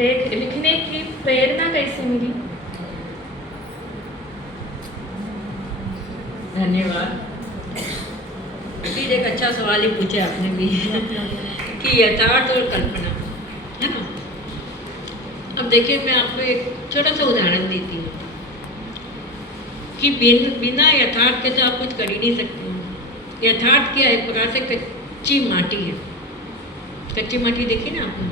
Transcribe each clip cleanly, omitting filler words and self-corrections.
लेख लिखने की प्रेरणा कैसे मिली? धन्यवाद। फिर एक अच्छा सवाल ही पूछा आपने भी कि यथार्थ और कल्पना, है ना। अब देखिए, मैं आपको एक छोटा सा उदाहरण देती हूँ कि बिना यथार्थ के तो आप कुछ कर ही नहीं सकते हो। यथार्थ क्या है? एक प्रकार से कच्ची माटी है। कच्ची माटी देखी ना आपने?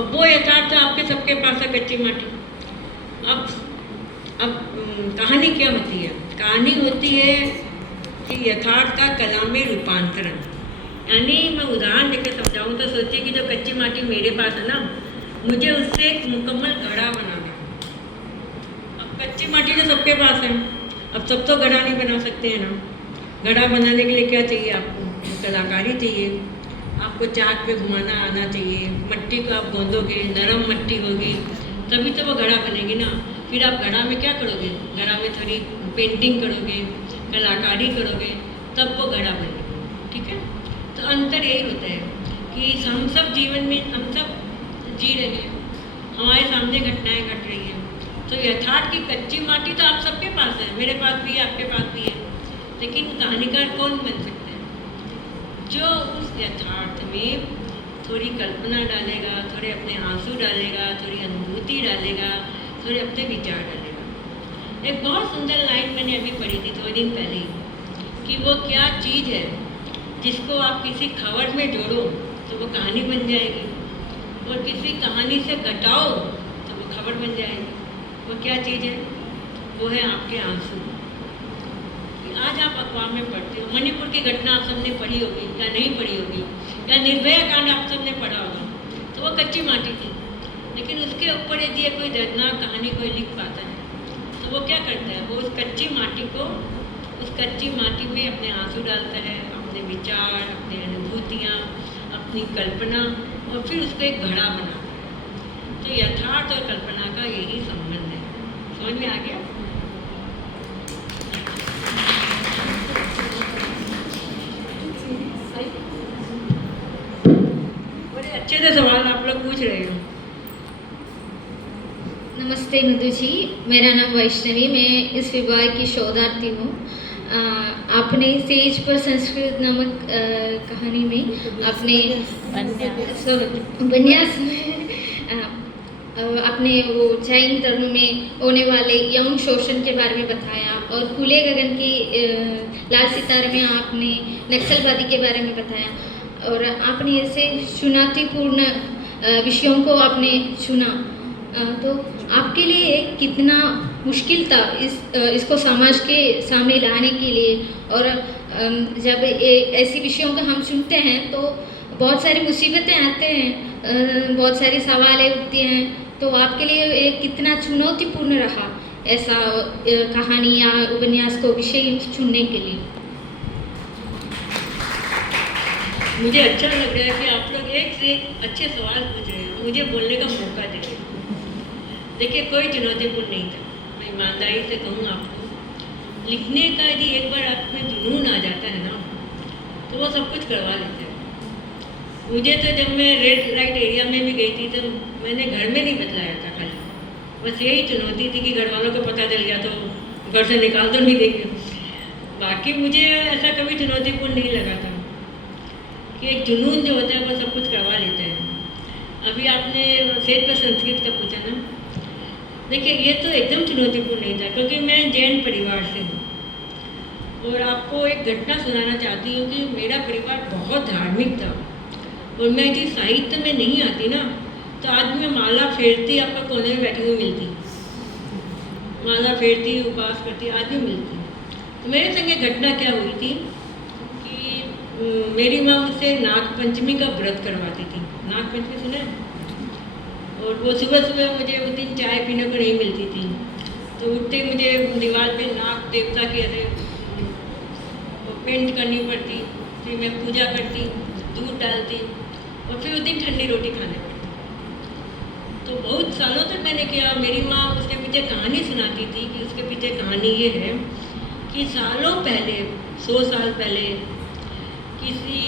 अब वो यथार्थ तो आपके सबके पास है, कच्ची माटी। अब कहानी क्या होती है? कहानी होती है कि यथार्थ का कला में रूपांतरण। यानी मैं उदाहरण देकर समझाऊँ तो सोचिए कि जो कच्ची माटी मेरे पास है ना, मुझे उससे एक मुकम्मल घड़ा बनाना है। अब कच्ची माटी तो सबके पास है, अब सब तो घड़ा नहीं बना सकते हैं ना। घड़ा बनाने के लिए क्या चाहिए आपको? कलाकारी चाहिए। आपको चाक पे घुमाना आना चाहिए। मट्टी को आप गोंदोगे, नरम मट्टी होगी, तभी तो वो घड़ा बनेगी ना। फिर आप घड़ा में क्या करोगे? घड़ा में थोड़ी पेंटिंग करोगे, कलाकारी करोगे, तब वो घड़ा बनेगा। ठीक है? तो अंतर यही होता है कि हम सब जीवन में हम सब जी रहे हैं, हमारे सामने घटनाएं घट रही हैं। तो यथार्थ की कच्ची माटी तो आप सबके पास है, मेरे पास भी है, आपके पास भी है। लेकिन कहानीकार कौन बन सकता है? जो उस यथार्थ में थोड़ी कल्पना डालेगा, थोड़े अपने आंसू डालेगा, थोड़ी अनुभूति डालेगा, थोड़े अपने विचार डालेगा। एक बहुत सुंदर लाइन मैंने अभी पढ़ी थी थोड़े दिन पहले ही कि वो क्या चीज़ है जिसको आप किसी खबर में जोड़ो तो वो कहानी बन जाएगी, और किसी कहानी से घटाओ तो वो खबर बन जाएगी। वो क्या चीज़ है? वो है आपके आंसू। आज आप अखबार में पढ़ते हो, मणिपुर की घटना आप सबने पढ़ी होगी या नहीं पढ़ी होगी, या निर्भया कांड आप सबने पढ़ा होगा। तो वो कच्ची माटी थी, लेकिन उसके ऊपर यदि कोई दर्दनाक कहानी कोई लिख पाता है तो वो क्या करता है? वो उस कच्ची माटी को, उस कच्ची माटी में अपने आंसू डालता है, अपने विचार, अपनी अनुभूतियाँ, अपनी कल्पना, और फिर उसको एक घड़ा बनाता है। तो यथार्थ और कल्पना का यही संबंध है। समझ में आ गया? बड़े अच्छे से सवाल आप लोग पूछ रहे हो। नमस्ते मधु जी, मेरा नाम वैष्णवी, मैं इस विभाग की शोधार्थी हूँ। आपने सेज पर संस्कृत नामक कहानी में आपने उपन्यास में आपने वो जैन धर्म में होने वाले यौन शोषण के बारे में बताया, और खुले गगन की लाल सितारे में आपने नक्सलवादी के बारे में बताया, और आपने ऐसे चुनौतीपूर्ण विषयों को आपने चुना। तो आपके लिए कितना मुश्किल था इसको समाज के सामने लाने के लिए? और जब ऐसी विषयों को हम सुनते हैं तो बहुत सारी मुसीबतें आते हैं, बहुत सारी सवालें उठती हैं। तो आपके लिए कितना चुनौतीपूर्ण रहा ऐसा कहानी या उपन्यास को विषय चुनने के लिए? मुझे अच्छा लग रहा है कि आप लोग एक से एक अच्छे सवाल पूछ रहे हो, मुझे बोलने का मौका दे रहे हो। देखिए, कोई चुनौतीपूर्ण नहीं था। मैं ईमानदारी से कहूँ आपको, लिखने का यदि एक बार आप में जुनून आ जाता है ना, तो वो सब कुछ करवा लेते हैं। मुझे तो जब मैं रेड लाइट एरिया में भी गई थी तो मैंने घर में नहीं बतलाया था, खाली बस यही चुनौती थी कि घर वालों को पता चल गया तो घर से निकाल तो नहीं देंगे। बाकी मुझे ऐसा कभी चुनौतीपूर्ण नहीं लगा था कि एक जुनून जो होता है वो सब कुछ करवा लेता है। अभी आपने सेज पर संस्कृत का पूछा ना, देखिए ये तो एकदम चुनौतीपूर्ण नहीं था, क्योंकि मैं जैन परिवार से हूँ। और आपको एक घटना सुनाना चाहती हूँ कि मेरा परिवार बहुत धार्मिक था, और मैं यदि साहित्य में नहीं आती ना तो आज मैं माला फेरती आपका कोने में बैठी हुई मिलती, माला फेरती, उपवास करती, आज भी मिलती। तो मेरे संग एक घटना क्या हुई थी कि मेरी माँ मुझसे नागपंचमी का व्रत करवाती थी। नागपंचमी सुना है? और वो सुबह सुबह मुझे उस दिन चाय पीने को नहीं मिलती थी, तो उठते मुझे दीवार पे नाग देवता की ऐसे पेंट करनी पड़ती, फिर मैं पूजा करती, दूध डालती, और फिर उस दिन ठंडी रोटी खाने पड़ती। तो बहुत सालों तक मैंने किया। मेरी माँ उसके पीछे कहानी सुनाती थी कि उसके पीछे कहानी ये है कि सालों पहले, 100 साल पहले, किसी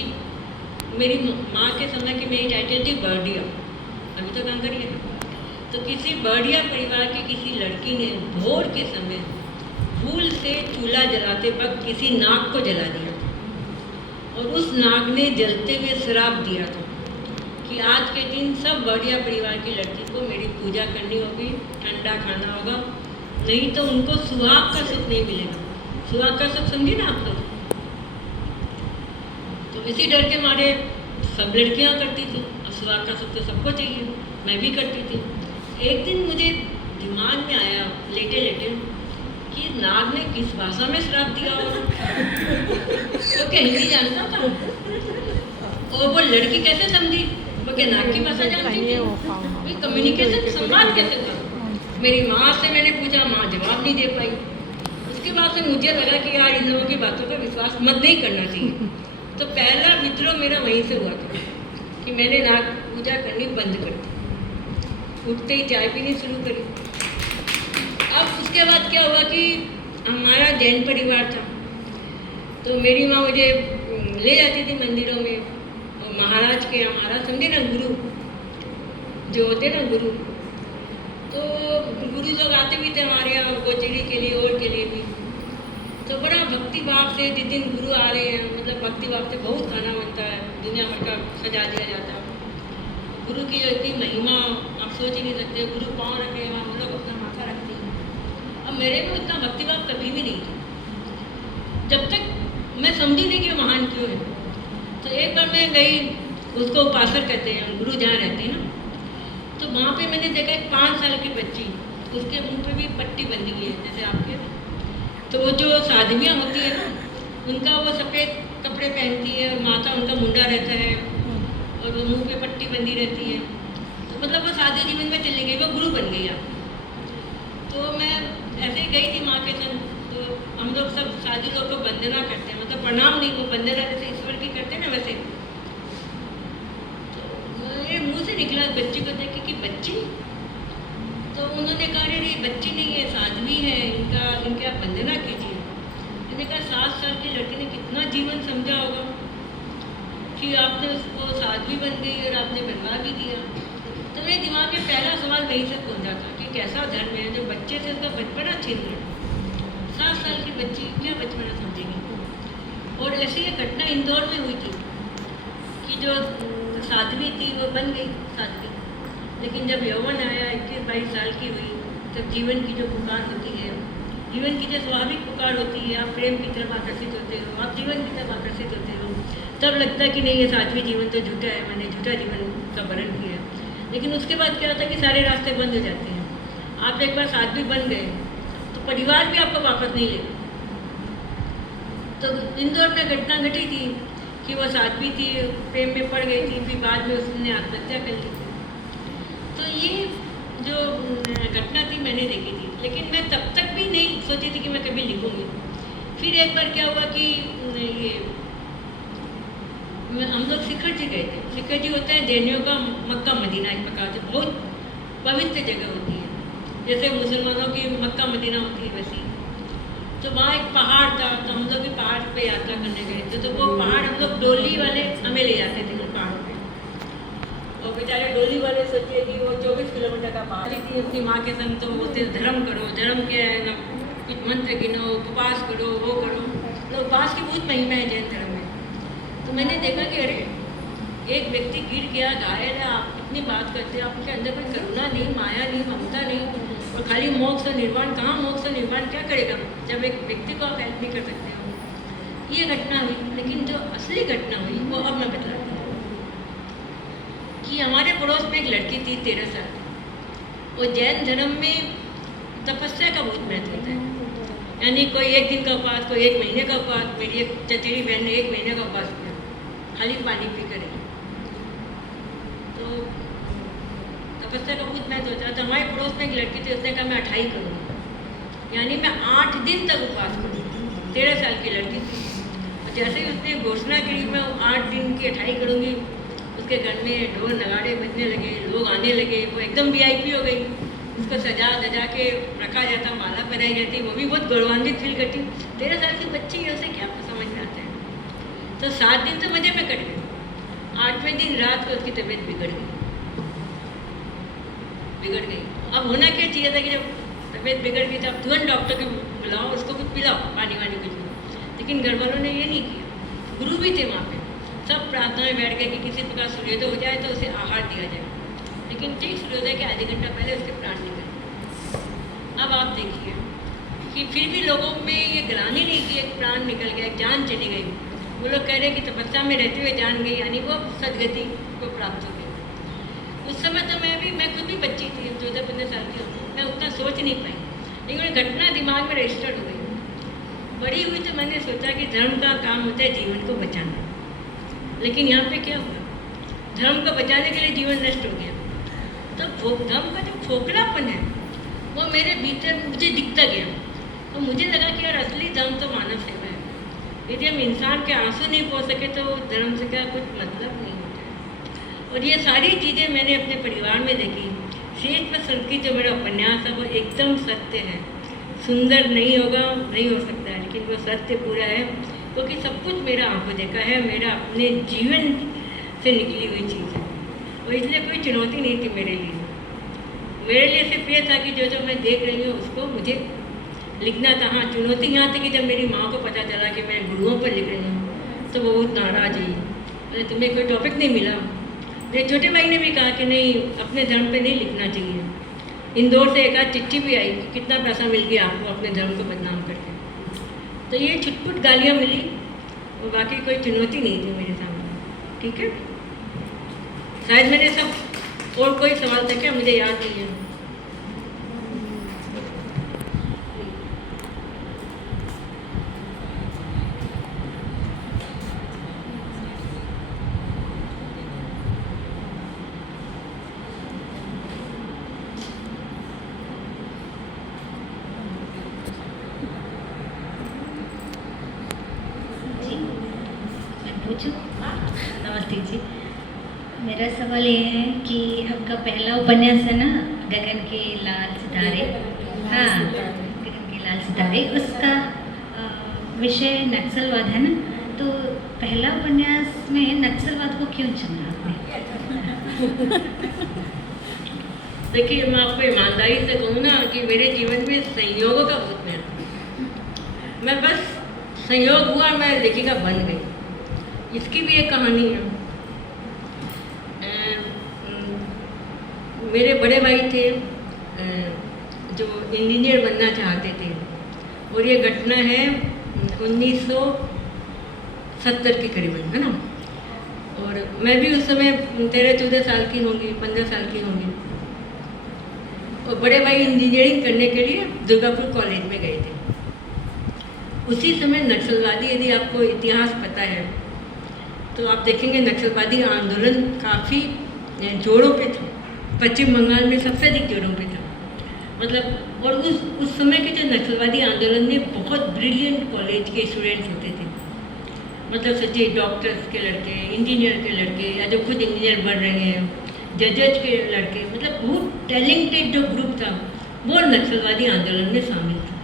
मेरी माँ के समय की मेरी टाइटल थी बर्डिया, अभी तो काम करिए ना, तो किसी बढ़िया परिवार की किसी लड़की ने भोर के समय भूल से चूल्हा जलाते वक्त किसी नाग को जला दिया और उस नाग ने जलते हुए श्राप दिया था कि आज के दिन सब बढ़िया परिवार की लड़की को मेरी पूजा करनी होगी, ठंडा खाना होगा, नहीं तो उनको सुहाग का सुख नहीं मिलेगा। सुहाग का सुख समझे ना आप लोग? तो इसी डर के मारे सब लड़कियां करती थी, और सुहाग का सुख तो सबको चाहिए, मैं भी करती थी। एक दिन मुझे दिमाग में आया लेटे लेटे कि नाग ने किस भाषा में श्राप दिया होगा। वो क्या हिंदी जानता था? और वो लड़की कैसे समझी? वो क्या नाग की भाषा जानती थी? कम्युनिकेशन संवाद कैसे था? मेरी माँ से मैंने पूछा, माँ जवाब नहीं दे पाई। उसके बाद से मुझे लगा कि यार इन लोगों की बातों पर विश्वास मत नहीं करना चाहिए। तो पहला विद्रोह मेरा वहीं से हुआ था कि मैंने नाग पूजा करनी बंद कर दी, उठते ही चाय पीनी शुरू करी। अब उसके बाद क्या हुआ कि हमारा जैन परिवार था, तो मेरी माँ मुझे ले जाती थी मंदिरों में, और महाराज के, हमारा समझे ना गुरु जो होते ना गुरु, तो गुरु लोग आते भी थे हमारे यहाँ गोचरी के लिए और के लिए भी। तो बड़ा भक्ति भाव से जिस दिन गुरु आ रहे हैं, मतलब भक्ति भाव से बहुत खाना बनता है, दुनिया भर का सजा दिया जाता है। गुरु की इतनी महिमा आप सोच ही नहीं सकते। गुरु पाँव रखे हैं, हम लोग अपना माथा रखते हैं। अब मेरे में उतना भक्ति भाव कभी भी नहीं था, जब तक मैं समझी नहीं कि वो महान क्यों है। तो एक बार मैं गई, उसको उपासक कहते हैं, गुरु जहाँ रहते हैं ना, तो वहाँ पे मैंने देखा एक 5 साल की बच्ची, उसके मुंह पे भी पट्टी बंधी हुई है जैसे आपके। तो वो जो साधवियाँ होती है ना, उनका वो सफ़ेद कपड़े पहनती है और माथा उनका मुंडा रहता है और वो मुंह पे पट्टी बंधी रहती है। तो मतलब वो सादे जीवन में चली गई, वो गुरु बन गई आप। तो मैं ऐसे ही गई थी माँ के संग। तो हम लोग सब साधु लोग को वंदना करते हैं, मतलब प्रणाम नहीं, वो वंदना जैसे ईश्वर की करते हैं ना वैसे। तो मेरे मुँह से निकला बच्ची को देख के कि बच्ची। तो उन्होंने कहा अरे बच्ची नहीं है, साध्वी है, इनके आप वंदना कीजिए। मैंने कहा 7 साल की लड़की ने कितना जीवन समझा होगा कि आपने उसको साध्वी बन गई और आपने बनवा भी दिया। तो मेरे दिमाग में पहला सवाल वहीं से पूछा था कि कैसा धर्म है जो बच्चे से उसका बचपना छीन रहा है। 7 साल की बच्ची क्या बचपना समझेगी। और ऐसी ये घटना इंदौर में हुई थी कि जो साध्वी थी वो बन गई साध्वी, लेकिन जब यौवन आया, 21-22 साल की हुई, तब जीवन की जो पुकार होती है, जीवन की जो स्वाभाविक पुकार होती है, आप प्रेम की तरफ आकर्षित होते हो, आप जीवन की तरफ आकर्षित होते हो, तब लगता है कि नहीं ये साध्वी जीवन तो झूठा है, मैंने झूठा जीवन का वर्ण किया है। लेकिन उसके बाद क्या होता है कि सारे रास्ते बंद हो जाते हैं। आप एक बार साध्वी बन गए तो परिवार भी आपको वापस नहीं लेगा। तो इंदौर में घटना घटी थी कि वो साध्वी थी, प्रेम में पड़ गई थी, फिर बाद में उसने आत्महत्या कर ली थी। तो ये जो घटना थी मैंने देखी थी, लेकिन मैं तब तक भी नहीं सोची थी कि मैं कभी लिखूँगी। फिर एक बार क्या हुआ कि ये हम लोग शिखर जी गए थे। शिखर जी होता है जैनियों का मक्का मदीना, एक प्रकार से बहुत पवित्र जगह होती है, जैसे मुसलमानों की मक्का मदीना होती है वैसी। तो वहाँ एक पहाड़ था, तो हम लोग भी पहाड़ पे यात्रा करने गए थे। तो वो पहाड़ हम लोग डोली वाले हमें ले जाते थे उन पहाड़ों पे, और बेचारे डोली वाले सोचिए कि वो 24 किलोमीटर का पहाड़ थी अपनी माँ के संग। तो बोलते धर्म करो, धर्म क्या है ना, कुछ मंत्र गिनो, उपवास करो, वो करो। तो उपवास की बहुत महिमा है जैन धर्म में। तो मैंने देखा कि अरे एक व्यक्ति गिर गया, घायल है, आप इतनी बात करते हैं, आपके अंदर कोई करुणा नहीं, माया नहीं, ममता नहीं, और खाली मोक्ष और निर्वाण। कहाँ मोक्ष और निर्वाण क्या करेगा जब एक व्यक्ति को आप हेल्प नहीं कर सकते हो। ये घटना हुई, लेकिन जो असली घटना हुई वो अब मैं बतलाती हूँ कि हमारे पड़ोस में एक लड़की थी 13 साल की। वो जैन धर्म में तपस्या का बहुत महत्व होता है, यानी कोई 1 दिन का उपवास, कोई 1 महीने का उपवास। मेरी एक चचेरी बहन ने 1 महीने का उपवास किया, खाली पानी पी कर। तो तपस्या का बहुत महत्व होता है। तो हमारे पड़ोस में एक लड़की थी, उसने कहा मैं 28 करूँगी, यानी मैं 8 दिन तक उपवास करूँगी। 13 साल की लड़की थी। और जैसे ही उसने घोषणा की मैं 8 दिन की 28 करूँगी, उसके घर में ढोल नगाड़े बजने लगे, लोग आने लगे। वो एकदम VIP हो गई, उसको सजा दजा के रखा जाता, माला पहनाई जाती, वो भी बहुत गौरवान्वित फील करती। 13 साल की बच्ची है, उसे क्या समझ में आता है। तो 7 दिन तो मज़े में कट गए, 8वें दिन रात को उसकी तबीयत बिगड़ गई। बिगड़ गई। अब होना क्या चाहिए था कि जब तबीयत बिगड़ गई तो आप तुरंत डॉक्टर को बुलाओ, उसको कुछ पिलाओ, पानी वानी कुछ भी। लेकिन घर वालों ने ये नहीं किया। गुरु भी थे वहाँ पे, सब प्रार्थना में बैठ गए कि किसी प्रकार सूर्योदय हो जाए तो उसे आहार दिया जाए। लेकिन ठीक सूर्योदय के आधे घंटा पहले उसके प्राण निकल। अब आप देखिए कि फिर भी लोगों में ये ग्लानि नहीं कि एक प्राण निकल गया, एक जान चली गई। वो लोग कह रहे हैं कि तपस्या में रहते हुए जान गई, यानी वो सदगति को प्राप्त हो गई। उस समय तो मैं खुद भी बच्ची थी, 14-15 साल की, मैं उतना सोच नहीं पाई, लेकिन वो घटना दिमाग में रजिस्टर्ड हो गई। बड़ी हुई तो मैंने सोचा कि धर्म का काम होता है जीवन को बचाना। लेकिन यहाँ पे क्या हुआ, धर्म को बचाने के लिए जीवन नष्ट हो गया। तो धर्म का जो खोखलापन है वो मेरे भीतर मुझे दिखता गया। तो मुझे लगा कि यार असली धर्म तो मानव सेवा है। यदि हम इंसान के आंसू नहीं पहुँच सके तो धर्म से क्या कुछ मतलब नहीं होता है। और ये सारी चीज़ें मैंने अपने परिवार में देखी। शेष पर संस्कृत जो मेरा उपन्यास है वो एकदम सत्य है। सुंदर नहीं होगा, नहीं हो सकता है, लेकिन वो सत्य पूरा है, क्योंकि सब कुछ मेरा आंखों देखा है, मेरा अपने जीवन से निकली हुई चीज़ है। और इसलिए कोई चुनौती नहीं थी मेरे लिए। मेरे लिए सिर्फ ये था कि जो जो मैं देख रही हूँ उसको मुझे लिखना था। हाँ, चुनौती यहाँ थी कि जब मेरी माँ को पता चला कि मैं गुरुओं पर लिख रही हूँ तो वो बहुत नाराज हुई। अरे तुम्हें कोई टॉपिक नहीं मिला। मेरे छोटे भाई ने भी कहा कि नहीं, अपने धर्म पे नहीं लिखना चाहिए। इंदौर से एक आध चिट्ठी भी आई कि कितना पैसा मिल गया आपको अपने धर्म को बदनाम करके। तो ये छुटपुट गालियाँ मिली, और बाकी कोई चुनौती नहीं थी मेरे सामने। ठीक है, शायद मैंने सब, और कोई सवाल था क्या, मुझे याद नहीं है। जी, मैं पूछूं? नमस्ते जी। मेरा सवाल ये है कि आपका पहला उपन्यास है ना, गगन के लाल सितारे। हाँ, गगन के लाल सितारे, उसका विषय नक्सलवाद है ना, तो पहला उपन्यास में नक्सलवाद को क्यों चुना आपने? देखिए, मैं आपको ईमानदारी से कहूँ ना कि मेरे जीवन में संयोगों का बहुत महत्व। मैं बस संयोग हुआ, मैं लेखिका बन गई। इसकी भी एक कहानी है। मेरे बड़े भाई थे जो इंजीनियर बनना चाहते थे, और ये घटना है 1970 के करीबन, है ना। और मैं भी उस समय 13-14 साल की होंगी, 15 साल की होंगी। और बड़े भाई इंजीनियरिंग करने के लिए दुर्गापुर कॉलेज में गए थे। उसी समय नक्सलवादी, यदि आपको इतिहास पता है तो आप देखेंगे नक्सलवादी आंदोलन काफ़ी जोरों पे था। पश्चिम बंगाल में सबसे अधिक जोरों पे था, मतलब। और उस समय के जो नक्सलवादी आंदोलन में बहुत ब्रिलियंट कॉलेज के स्टूडेंट्स होते थे, मतलब सोचिए डॉक्टर्स के लड़के, इंजीनियर के लड़के, या जो खुद इंजीनियर बन रहे हैं, जजेज के लड़के, मतलब बहुत टैलेंटेड जो ग्रुप था वो नक्सलवादी आंदोलन में शामिल था।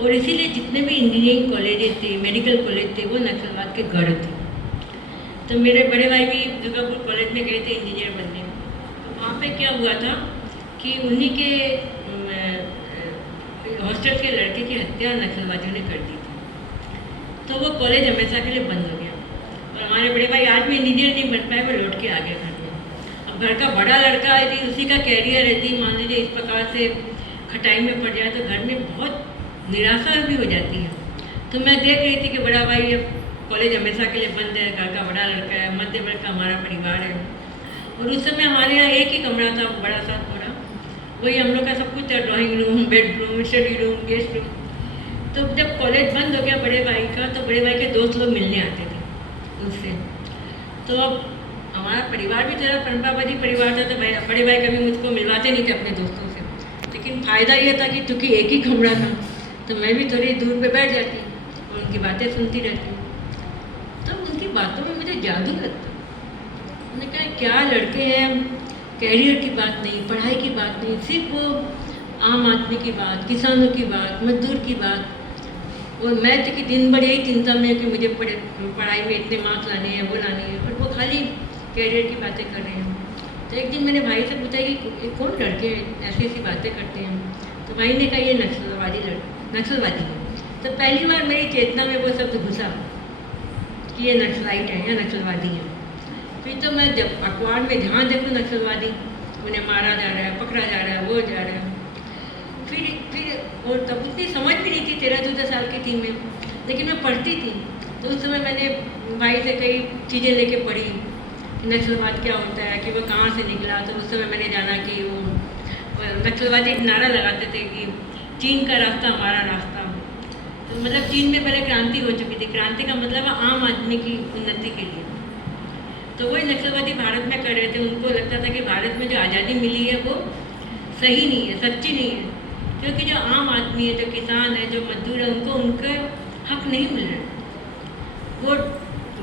और इसीलिए जितने भी इंजीनियरिंग कॉलेजेस थे, मेडिकल कॉलेज थे, वो नक्सलवाद के गढ़ थे। तो मेरे बड़े भाई भी दुर्गापुर कॉलेज में गए थे इंजीनियर बनने। तो वहाँ पे क्या हुआ था कि उन्हीं के हॉस्टल के लड़के की हत्या नक्सलवादियों ने कर दी थी। तो वो कॉलेज हमेशा के लिए बंद हो गया। और हमारे बड़े भाई आज भी इंजीनियर नहीं बन पाए, वो लौट के आ गए घर में। अब घर का बड़ा लड़का यदि उसी का कैरियर यदि मान लीजिए इस प्रकार से खटाई में पड़ जाए तो घर में बहुत निराशा भी हो जाती है। तो मैं देख रही थी कि बड़ा भाई अब कॉलेज हमेशा के लिए बंद है, घर का बड़ा लड़का है, मध्य वर्ग का हमारा परिवार है। और उस समय हमारे यहाँ एक ही कमरा था, बड़ा सा पूरा, वही हम लोग का सब कुछ था, drawing room, bedroom, study room, guest room. तो जब कॉलेज बंद हो गया बड़े भाई का, तो बड़े भाई के दोस्त लोग मिलने आते थे उससे। तो अब हमारा परिवार भी थोड़ा परंपरावादी परिवार था, तो बड़े भाई कभी मुझको मिलवाते नहीं थे अपने दोस्तों से। लेकिन फ़ायदा ये था कि चूँकि एक ही कमरा था तो मैं भी थोड़ी दूर पे बैठ जाती और उनकी बातें सुनती रहती। तो उनकी बातों में मुझे जादू लगता। उन्होंने कहा क्या लड़के हैं, कैरियर की बात नहीं, पढ़ाई की बात नहीं, सिर्फ वो आम आदमी की बात, किसानों की बात, मजदूर की बात। और मैं तो कि दिन भर यही चिंता में कि मुझे पढ़ाई में इतने मार्क्स लाने हैं, वो लाने हैं, पर वो खाली कैरियर की बातें कर रहे हैं। तो एक दिन मैंने भाई से पूछा कि ये कौन लड़के ऐसी ऐसी बातें करते हैं, तो भाई ने कहा ये नक्सलवादी है। तो पहली बार मेरी चेतना में वो शब्द घुसा कि ये नक्सलाइट है या नक्सलवादी है। फिर तो मैं जब अखबार में जहाँ देखूँ नक्सलवादी, उन्हें मारा जा रहा है, पकड़ा जा रहा है, वो जा रहा है। फिर और तब उतनी समझ भी नहीं थी, 13-14 साल की थी मैं, लेकिन मैं पढ़ती थी। तो उस समय मैंने भाई से कई चीज़ें लेके पढ़ी, नक्सलवाद क्या होता है, कि वो कहाँ से निकला। तो उस समय मैंने जाना कि वो नक्सलवादी नारा लगाते थे कि चीन का रास्ता हमारा रास्ता। तो मतलब चीन में पहले क्रांति हो चुकी थी, क्रांति का मतलब आम आदमी की उन्नति के लिए। तो वही नक्सलवादी भारत में कर रहे थे। उनको लगता था कि भारत में जो आज़ादी मिली है वो सही नहीं है, सच्ची नहीं है, क्योंकि जो आम आदमी है, जो किसान है, जो मजदूर है, उनको उनके हक नहीं मिल रहे, वो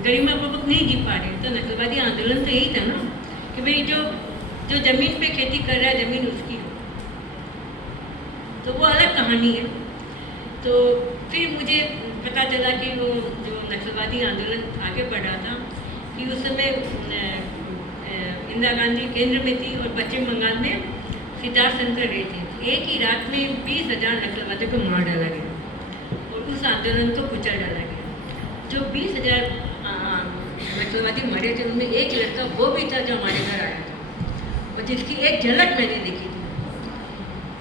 गरिमापूर्वक नहीं जी पा रहे। तो नक्सलवादी आंदोलन तो यही था ना कि भाई जो ज़मीन पे खेती कर रहा है, ज़मीन उसकी हो। तो वो अलग कहानी है। तो फिर मुझे पता चला कि वो जो नक्सलवादी आंदोलन आगे बढ़ रहा था, कि उस समय इंदिरा गांधी केंद्र में थी और पश्चिम बंगाल में सिद्धार्थ शंकर रहे थे। एक ही रात में 20,000 नक्सलवादियों को मार डाला गया और उस आंदोलन को कुचल डाला गया। जो 20,000 नक्सलवादी मरे थे, उनमें एक लड़का वो भी था जो हमारे घर आया था और जिसकी एक झलक मैंने देखी थी।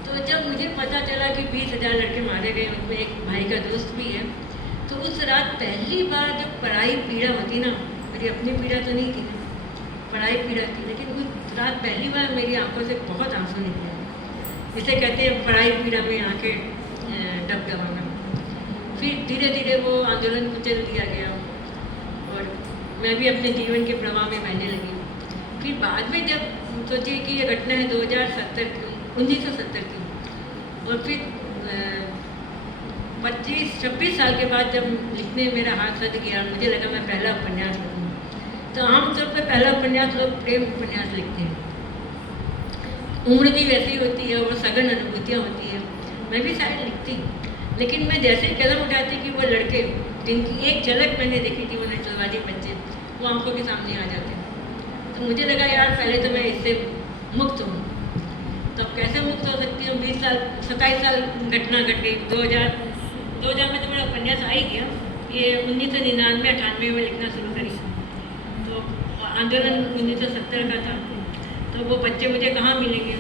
तो जब मुझे पता चला कि 20,000 लड़के मारे गए, उनमें एक भाई का दोस्त भी है, तो उस रात पहली बार जब पढ़ाई पीड़ा होती ना, मेरी अपनी पीड़ा तो नहीं थी ना, पढ़ाई पीड़ा थी, लेकिन उस रात पहली बार मेरी आंखों से बहुत आंसू निकले। जिसे कहते हैं पढ़ाई पीड़ा में आंखें डबडबाना। फिर धीरे धीरे वो आंदोलन कुचल दिया गया और मैं भी अपने जीवन के प्रवाह में बहने लगी। फिर बाद में जब सोची कि ये घटना है 1970 की, और फिर 25-26 साल के बाद जब लिखने मेरा हाथ सज गया, मुझे लगा मैं पहला उपन्यास लिखूँ। तो आमतौर पर पहला उपन्यास लोग प्रेम उपन्यास लिखते हैं, उम्र भी वैसी होती है और सघन अनुभूतियाँ होती है। मैं भी शायद लिखती, लेकिन मैं जैसे ही कदम उठाती कि वो लड़के जिनकी एक झलक मैंने देखी थी, वो नक्सलवादी बच्चे, वो आंखों के सामने आ जाते हैं। तो मुझे लगा यार पहले तो मैं इससे मुक्त हूँ, तो अब कैसे मुक्त हो सकती हूँ। 27 साल घटना घट गई। 2000 में तो मेरा उपन्यास आ ही गया। ये 1999-98 में लिखना शुरू करी, तो आंदोलन 1970 का था। तो वो बच्चे मुझे कहाँ मिलेंगे,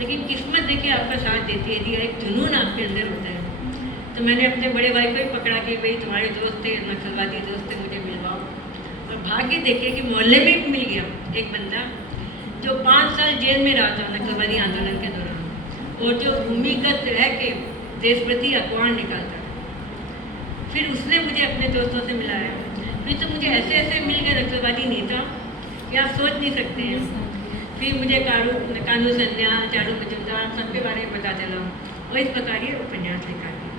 लेकिन किस्मत देखिए आपका साथ देती है। यदि एक जुनून आपके अंदर होता है, तो मैंने अपने बड़े भाई को ही पकड़ा कि भाई तुम्हारे दोस्त थे, नक्सलवादी दोस्त थे, मुझे मिलवाओ। और भाग्य देखिए कि मोहल्ले में भी मिल गया एक बंदा जो 5 साल जेल में रहा था नक्सलवादी आंदोलन के दौरान, और जो भूमिगत रह के देशभक्ति अखबार निकालता। फिर उसने मुझे अपने दोस्तों से मिलाया। फिर तो मुझे ऐसे ऐसे मिल गए नक्सलवादी नेता कि आप सोच नहीं सकते हैं। फिर मुझे कानू संध्या, चारू मजुमदार, सबके बारे में पता चला और इस प्रकार ये उपन्यास लिखा गया।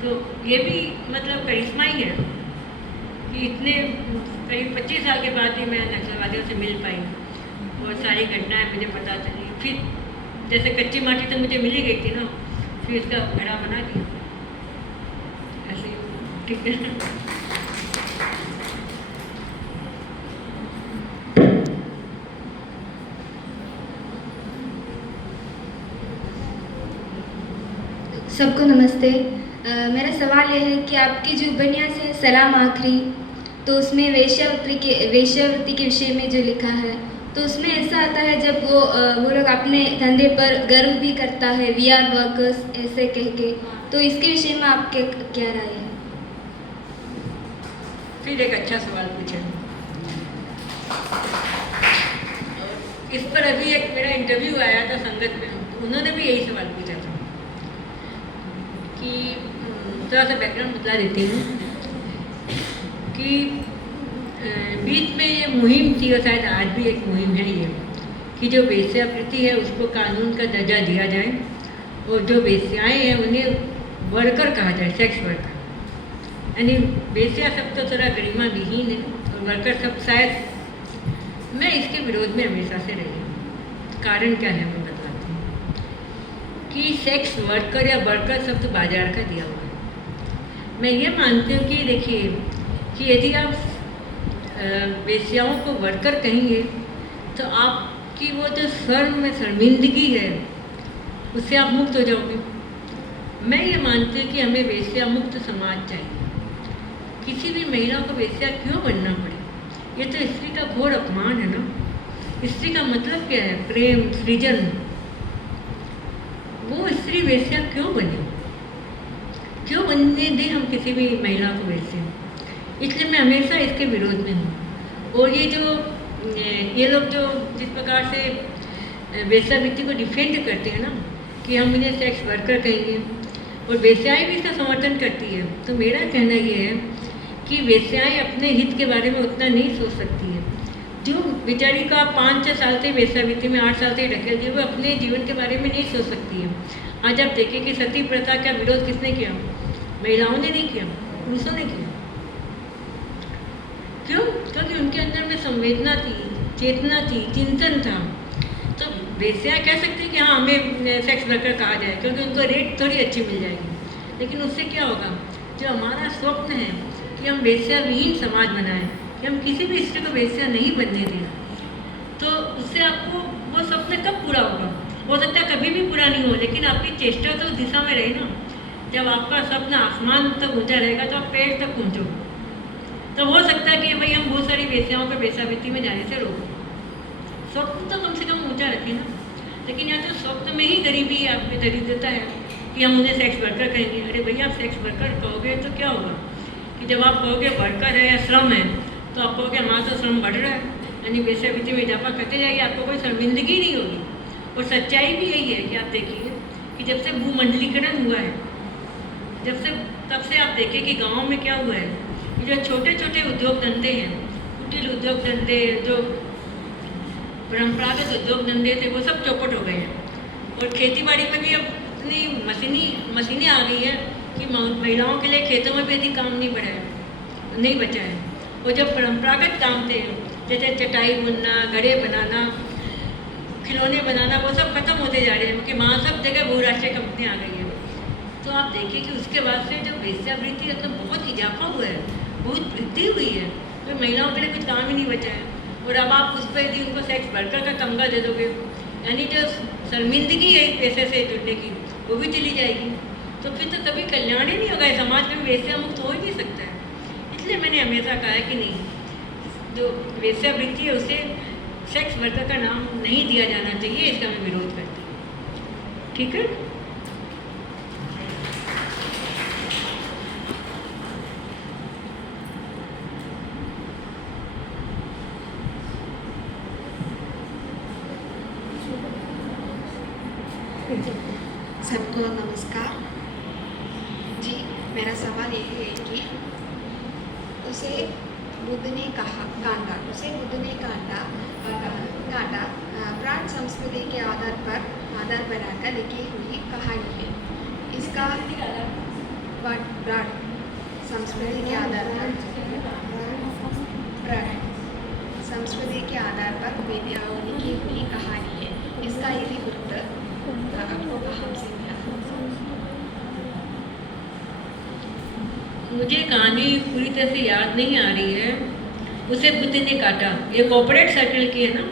तो ये भी मतलब करिश्मा ही है कि इतने करीब 25 साल के बाद ही मैं नक्सलवादियों से मिल पाई और सारी घटनाएं मुझे पता चली। फिर जैसे कच्ची माटी तो मुझे मिल ही गई थी ना, फिर इसका घड़ा बना दिया ऐसे। ठीक है। सबको नमस्ते। मेरा सवाल यह है कि आपकी जो उपन्यास है सलाम आखिरी, तो उसमें वेश्यावृत्ति के विषय में जो लिखा है, तो उसमें ऐसा आता है जब वो लोग अपने धंधे पर गर्व भी करता है, वी आर वर्कर्स ऐसे कह के, तो इसके विषय में आपके क्या राय है? फिर एक अच्छा सवाल पूछा। इस पर अभी एक मेरा इंटरव्यू आया था संगत में, तो उन्होंने भी यही सवाल पूछा था कि थोड़ा सा बैकग्राउंड बता देती हूँ कि बीच में ये मुहिम थी और शायद आज भी एक मुहिम है ये, कि जो वेश्यावृत्ति है उसको कानून का दर्जा दिया जाए और जो वेश्याएँ हैं उन्हें वर्कर कहा जाए, सेक्स वर्कर। यानी वेश्या सब तो थोड़ा गरिमा विहीन है और वर्कर सब शायद। मैं इसके विरोध में हमेशा से रही हूँ। कारण क्या है मैं बताती हूँ कि सेक्स वर्कर या वर्कर शब्द बाजार का दिया हुआ है। मैं ये मानती हूँ कि देखिए कि यदि आप वेश्याओं को वर्कर कहेंगे तो आपकी वो जो शर्म में शर्मिंदगी है उससे आप मुक्त हो जाओगे। मैं ये मानती हूँ कि हमें वेश्या मुक्त समाज चाहिए। किसी भी महिला को वेश्या क्यों बनना पड़े? ये तो स्त्री का घोर अपमान है ना। स्त्री का मतलब क्या है? प्रेम, सृजन। वो स्त्री वेश्या क्यों बने? क्यों बनने दें हम किसी भी महिला को वेश्या? इसलिए मैं हमेशा इसके विरोध में हूँ। और ये लोग जो जिस प्रकार से वेश्यावृत्ति को डिफेंड करते हैं ना कि हम इन्हें सेक्स वर्कर कहेंगे, और वेश्याएं भी इसका समर्थन करती है, तो मेरा कहना ये है कि वेश्याएं अपने हित के बारे में उतना नहीं सोच सकती है। जो बेचारी का 5-6 साल से वेश्यावृत्ति में 8 साल से ढकेल दिए, वो अपने जीवन के बारे में नहीं सोच सकती है। आज आप देखिए कि सती प्रथा का विरोध किसने किया? महिलाओं ने नहीं किया, पुरुषों ने किया। क्यों? क्योंकि उनके अंदर में संवेदना थी, चेतना थी, चिंतन था। तो वेश्या कह सकते हैं कि हाँ हमें सेक्स वर्कर कहा जाए क्योंकि उनको रेट थोड़ी अच्छी मिल जाएगी, लेकिन उससे क्या होगा? जो हमारा स्वप्न है कि हम वेश्या विहीन समाज बनाएं, कि हम किसी भी स्त्री को वेश्या नहीं बनने दें, तो उससे आपको वो स्वप्न कब पूरा होगा? हो सकता है कभी भी पूरा नहीं हो, लेकिन आपकी चेष्टा तो उस दिशा में रहे ना। जब आपका स्वप्न आसमान तक ऊंचा रहेगा तो आप पेड़ तक पहुँचोगे। तो हो सकता है कि भाई हम बहुत सारी वेश्याओं को वेश्यावृत्ति में जाने से रोकें। स्वप्न तो कम से कम ऊंचा रखें ना। लेकिन यहाँ तो स्वप्न में ही गरीबी आप पे दरिद्रता है कि हम उन्हें सेक्स वर्कर कहेंगे। अरे भैया, आप सेक्स वर्कर कहोगे तो क्या होगा कि जब आप कहोगे वर्कर है या श्रम है, तो आप कहोगे हमारा तो श्रम बढ़ रहा है, यानी वेश्यावृत्ति में इजाफा करते जाइए, आपको कोई शर्मिंदगी नहीं होगी। और सच्चाई भी यही है कि आप देखिए कि जब से भूमंडलीकरण हुआ है, तब से आप देखिए कि गाँव में क्या हुआ है। जो छोटे छोटे उद्योग धंधे हैं, कुटीर उद्योग धंधे, जो परंपरागत उद्योग धंधे थे, वो सब चौपट हो गए हैं। और खेतीबाड़ी में भी अब इतनी मशीनें आ गई है कि महिलाओं के लिए खेतों में भी अधिक काम नहीं बचा है। और जो परंपरागत काम थे, जैसे चटाई बुनना, घड़े बनाना, खिलौने बनाना, वो सब खत्म होते जा रहे हैं क्योंकि वहाँ सब जगह बहुराष्ट्रीय कंपनियाँ आ गई हैं। तो आप देखिए कि उसके बाद से जो वेश्यावृत्ति है तो बहुत इजाफा हुआ है, बहुत वृद्धि हुई है। तो महिलाओं के लिए कुछ काम ही नहीं बचा है। और अब आप उस पर यदि उनको सेक्स वर्कर का तमगा दे दोगे, यानी जो शर्मिंदगी है इस पैसे से जुड़ने की, वो भी चली जाएगी। तो फिर तो कभी कल्याण ही नहीं होगा, समाज में वेश्या मुक्त हो ही नहीं सकता है। इसलिए मैंने हमेशा कहा है कि नहीं, जो वेश्यावृत्ति है उसे सेक्स वर्कर का नाम नहीं दिया जाना चाहिए। इसका मैं विरोध करती हूँ। ठीक है। सबको नमस्कार जी। मेरा सवाल ये है कि उसे बुद्ध ने काटा प्राण संस्कृति के आधार बनाकर लिखी हुई कहानी है। इसका प्राण संस्कृति के आधार पर लिखी हुई कहानी है। इसका इतिवृत्त आपको कहाँ से मिला? मुझे कहानी पूरी तरह से याद नहीं आ रही है। उसे बुद्ध ने काटा, ये कॉर्पोरेट सर्कल की है ना।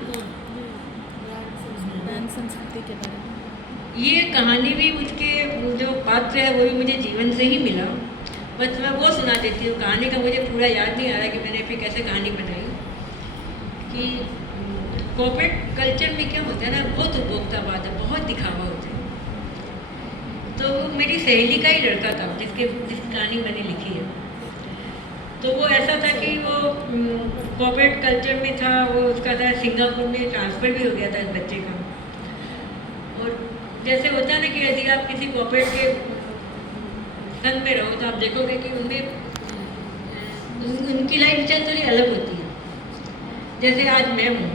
ये कहानी भी उसके जो पात्र है वो भी मुझे जीवन से ही मिला। बस मैं वो सुना देती हूँ। कहानी का मुझे पूरा याद नहीं आ रहा कि मैंने फिर कैसे कहानी बनाई। कि कॉर्पोरेट कल्चर में क्या होता है ना, बहुत उपभोक्तावाद है, बहुत दिखावा होता है। तो मेरी सहेली का ही लड़का था जिस कहानी मैंने लिखी है। तो वो ऐसा था कि वो कॉर्पोरेट कल्चर में था, वो उसका था सिंगापुर में ट्रांसफ़र भी हो गया था इस बच्चे का। और जैसे होता है ना कि यदि आप किसी कॉर्पोरेट के संग में रहो तो आप देखोगे कि उनकी लाइफ स्टाइल थोड़ी अलग होती है। जैसे आज मैं हूँ,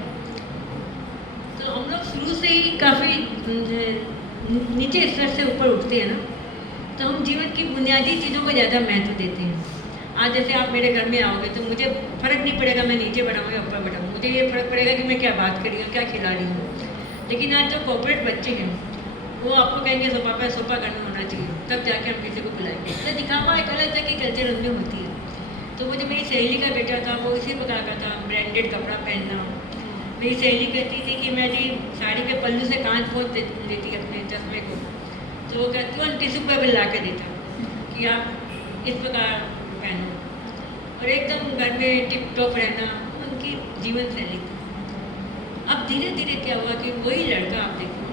तो हम लोग शुरू से ही काफ़ी नीचे स्तर से ऊपर उठते हैं ना, तो हम जीवन की बुनियादी चीज़ों को ज़्यादा महत्व देते हैं। आज जैसे आप मेरे घर में आओगे तो मुझे फ़र्क नहीं पड़ेगा मैं नीचे बढ़ाऊँ या ऊपर बढ़ाऊँ, मुझे ये फ़र्क पड़ेगा कि मैं क्या बात कर रही हूँ, क्या खिला रही हूँ। लेकिन आज जो कॉर्पोरेट बच्चे हैं वो आपको कहेंगे सोफा पे सोफा करना होना चाहिए, तब जाके हम किसी को बुलाएंगे। तो दिखावा एक अलग तरह की कल्चर उनमें होती है। तो वो जो मेरी सहेली का बेटा था वो इसी प्रकार का था, ब्रांडेड कपड़ा पहनना, मेरी सहेली कहती थी कि मैं जी साड़ी के पल्लू से कांच पोंछ देती अपने चश्मे को, तो वो कहती हूँ टिश्यू पेपर ला के देता कि आप इस प्रकार पहनो, और एकदम घर में टिप टॉप रहना उनकी जीवन शैली थी। अब धीरे धीरे क्या हुआ कि वही लड़का आप देखो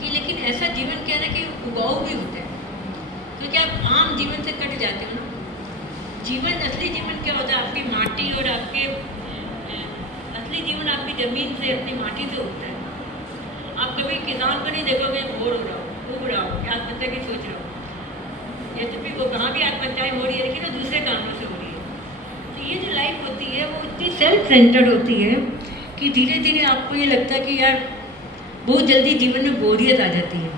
कि, लेकिन ऐसा जीवन क्या है ना कि उबाऊ भी होता है, क्योंकि आप आम जीवन से कट जाते हो ना। जीवन, असली जीवन क्या होता है, आपकी माटी और आपके असली जीवन आपकी ज़मीन से, अपनी माटी से होता है। आप कभी किसान को नहीं देखोगे बोर हो रहा हो, उग रहा हो, आत्महत्या की सोच रहा हो, या तो फिर वो कहाँ भी आत्महत्याएं हो रही है, लेकिन वो दूसरे कामों से हो रही है। तो ये जो लाइफ होती है वो इतनी सेल्फ सेंटर्ड होती है कि धीरे धीरे आपको ये लगता है कि यार बहुत जल्दी जीवन में बोरियत आ जाती है।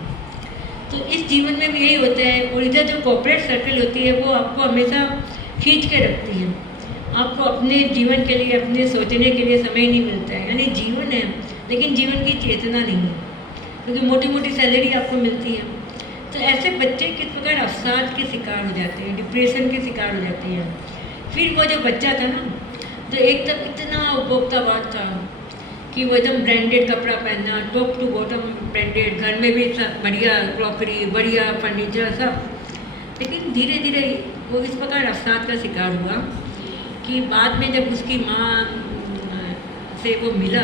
तो इस जीवन में भी यही होता है, और इधर जो कॉर्पोरेट सर्कल होती है वो आपको हमेशा खींच के रखती है। आपको अपने जीवन के लिए, अपने सोचने के लिए समय नहीं मिलता है। यानी जीवन है लेकिन जीवन की चेतना नहीं है, क्योंकि मोटी मोटी सैलरी आपको मिलती है। तो ऐसे बच्चे किस प्रकार अवसाद के शिकार हो जाते हैं, डिप्रेशन के शिकार हो जाते हैं। फिर वो जो बच्चा था ना, जो एक तक इतना उपभोक्तावाद था कि वो एकदम ब्रांडेड कपड़ा पहनना, टॉप टू बॉटम ब्रांडेड, घर में भी सब बढ़िया क्रॉकरी, बढ़िया फर्नीचर सब। लेकिन धीरे धीरे वो इस प्रकार अवसाद का शिकार हुआ कि बाद में जब उसकी माँ से वो मिला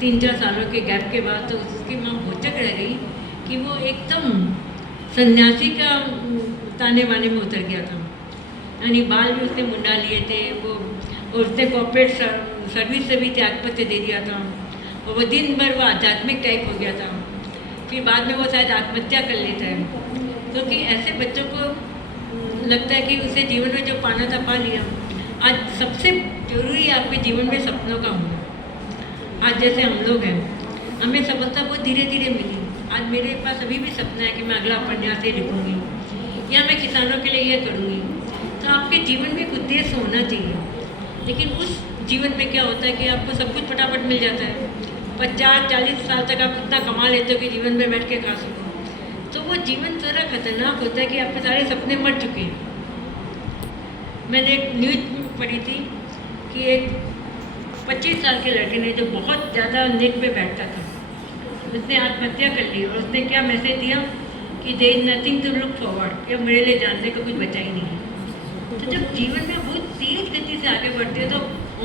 3-4 सालों के गैप के बाद, तो उसकी माँ भौचक रह गई कि वो एकदम सन्यासी का ताने बाने में उतर गया था। यानी बाल भी उसने मुंडा लिए थे वो, और उसने कॉर्पोरेट सर्विस से भी त्यागपत्र दे दिया था, और वो दिन भर वो आध्यात्मिक टाइप हो गया था। फिर बाद में वो शायद आत्महत्या कर लेता है, क्योंकि ऐसे बच्चों को लगता है कि उसे जीवन में जो पाना था पा लिया। आज सबसे जरूरी है आपके जीवन में सपनों का होना। आज जैसे हम लोग हैं, हमें सफलता बहुत धीरे धीरे मिली। आज मेरे पास अभी भी सपना है कि मैं अगला उपन्यास ये लिखूँगी, या मैं किसानों के लिए ये करूँगी। तो आपके जीवन में एक उद्देश्य होना चाहिए। लेकिन उस जीवन में क्या होता है कि आपको सब कुछ फटाफट मिल जाता है। 50-40 साल तक आप इतना कमा लेते हो कि जीवन में बैठ के खा सको। तो वो जीवन ज़रा खतरनाक होता है कि आपके सारे सपने मर चुके हैं। मैंने एक न्यूज़ पढ़ी थी कि एक 25 साल के लड़के ने, जो बहुत ज़्यादा नेक पे बैठता था, उसने आत्महत्या कर ली। और उसने क्या मैसेज दिया कि there is nothing to look forward, कि अब मेरे लिए जानने को कुछ बचा ही नहीं है। तो जब जीवन में बहुत तेज गति से आगे बढ़ते हो तो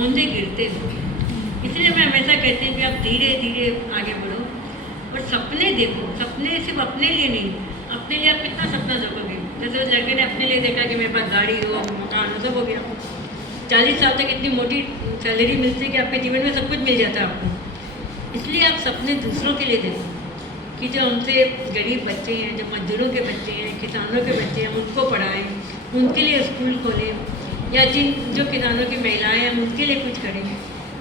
औंधे गिरते हो। इसलिए मैं हमेशा कहती हूँ कि आप धीरे धीरे आगे बढ़ो और सपने देखो। सपने सिर्फ अपने लिए नहीं, अपने लिए आप कितना सपना देखोगे। जैसे उस लड़के ने अपने लिए देखा कि मेरे पास गाड़ी हो, मकान हो, सब हो गया। 40 साल तक इतनी मोटी सैलरी मिलती है कि आपके जीवन में सब कुछ मिल जाता है आपको। इसलिए आप सपने दूसरों के लिए देखो कि जो हमसे गरीब बच्चे हैं, जो मजदूरों के बच्चे हैं, किसानों के बच्चे हैं, उनको पढ़ाएं, उनके लिए स्कूल खोलें, या जो किसानों की महिलाएं हैं उनके लिए कुछ करें।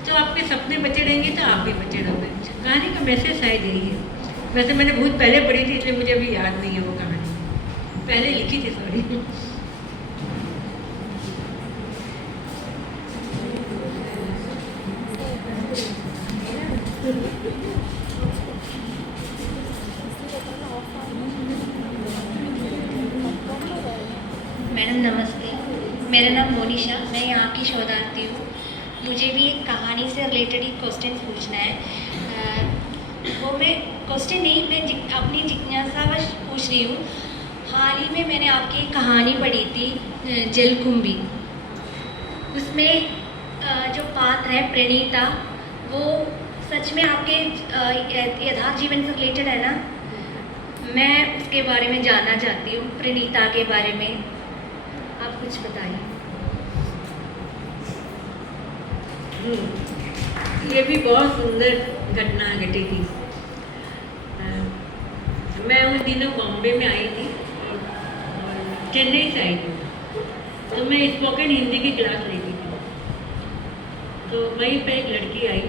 तो आपके सपने बचे रहेंगे तो आप भी बचे रहोगे। कहानी का मैसेज शायद यही है। वैसे मैंने बहुत पहले पढ़ी थी, इसलिए मुझे अभी याद नहीं है वो कहानी, पहले लिखी थी, सॉरी। मैडम नमस्ते, मेरा नाम मोनिशा, मैं यहाँ की शोधार्थी हूँ। मुझे भी एक कहानी से रिलेटेड ही क्वेश्चन पूछना है। वो मैं क्वेश्चन नहीं, मैं अपनी जिज्ञासावश पूछ रही हूँ। हाल ही में मैंने आपकी एक कहानी पढ़ी थी जलकुंभी। उसमें जो पात्र है प्रणीता, वो सच में आपके यथार्थ जीवन से रिलेटेड है ना? मैं उसके बारे में जानना चाहती हूँ, प्रणीता के बारे में आप कुछ बताइए। ये भी बहुत सुंदर घटना घटी थी। मैं उन दिनों बॉम्बे में आई थी, चेन्नई से आई थी, तो मैं स्पोकन हिंदी की क्लास लेती थी। तो वहीं पे एक लड़की आई,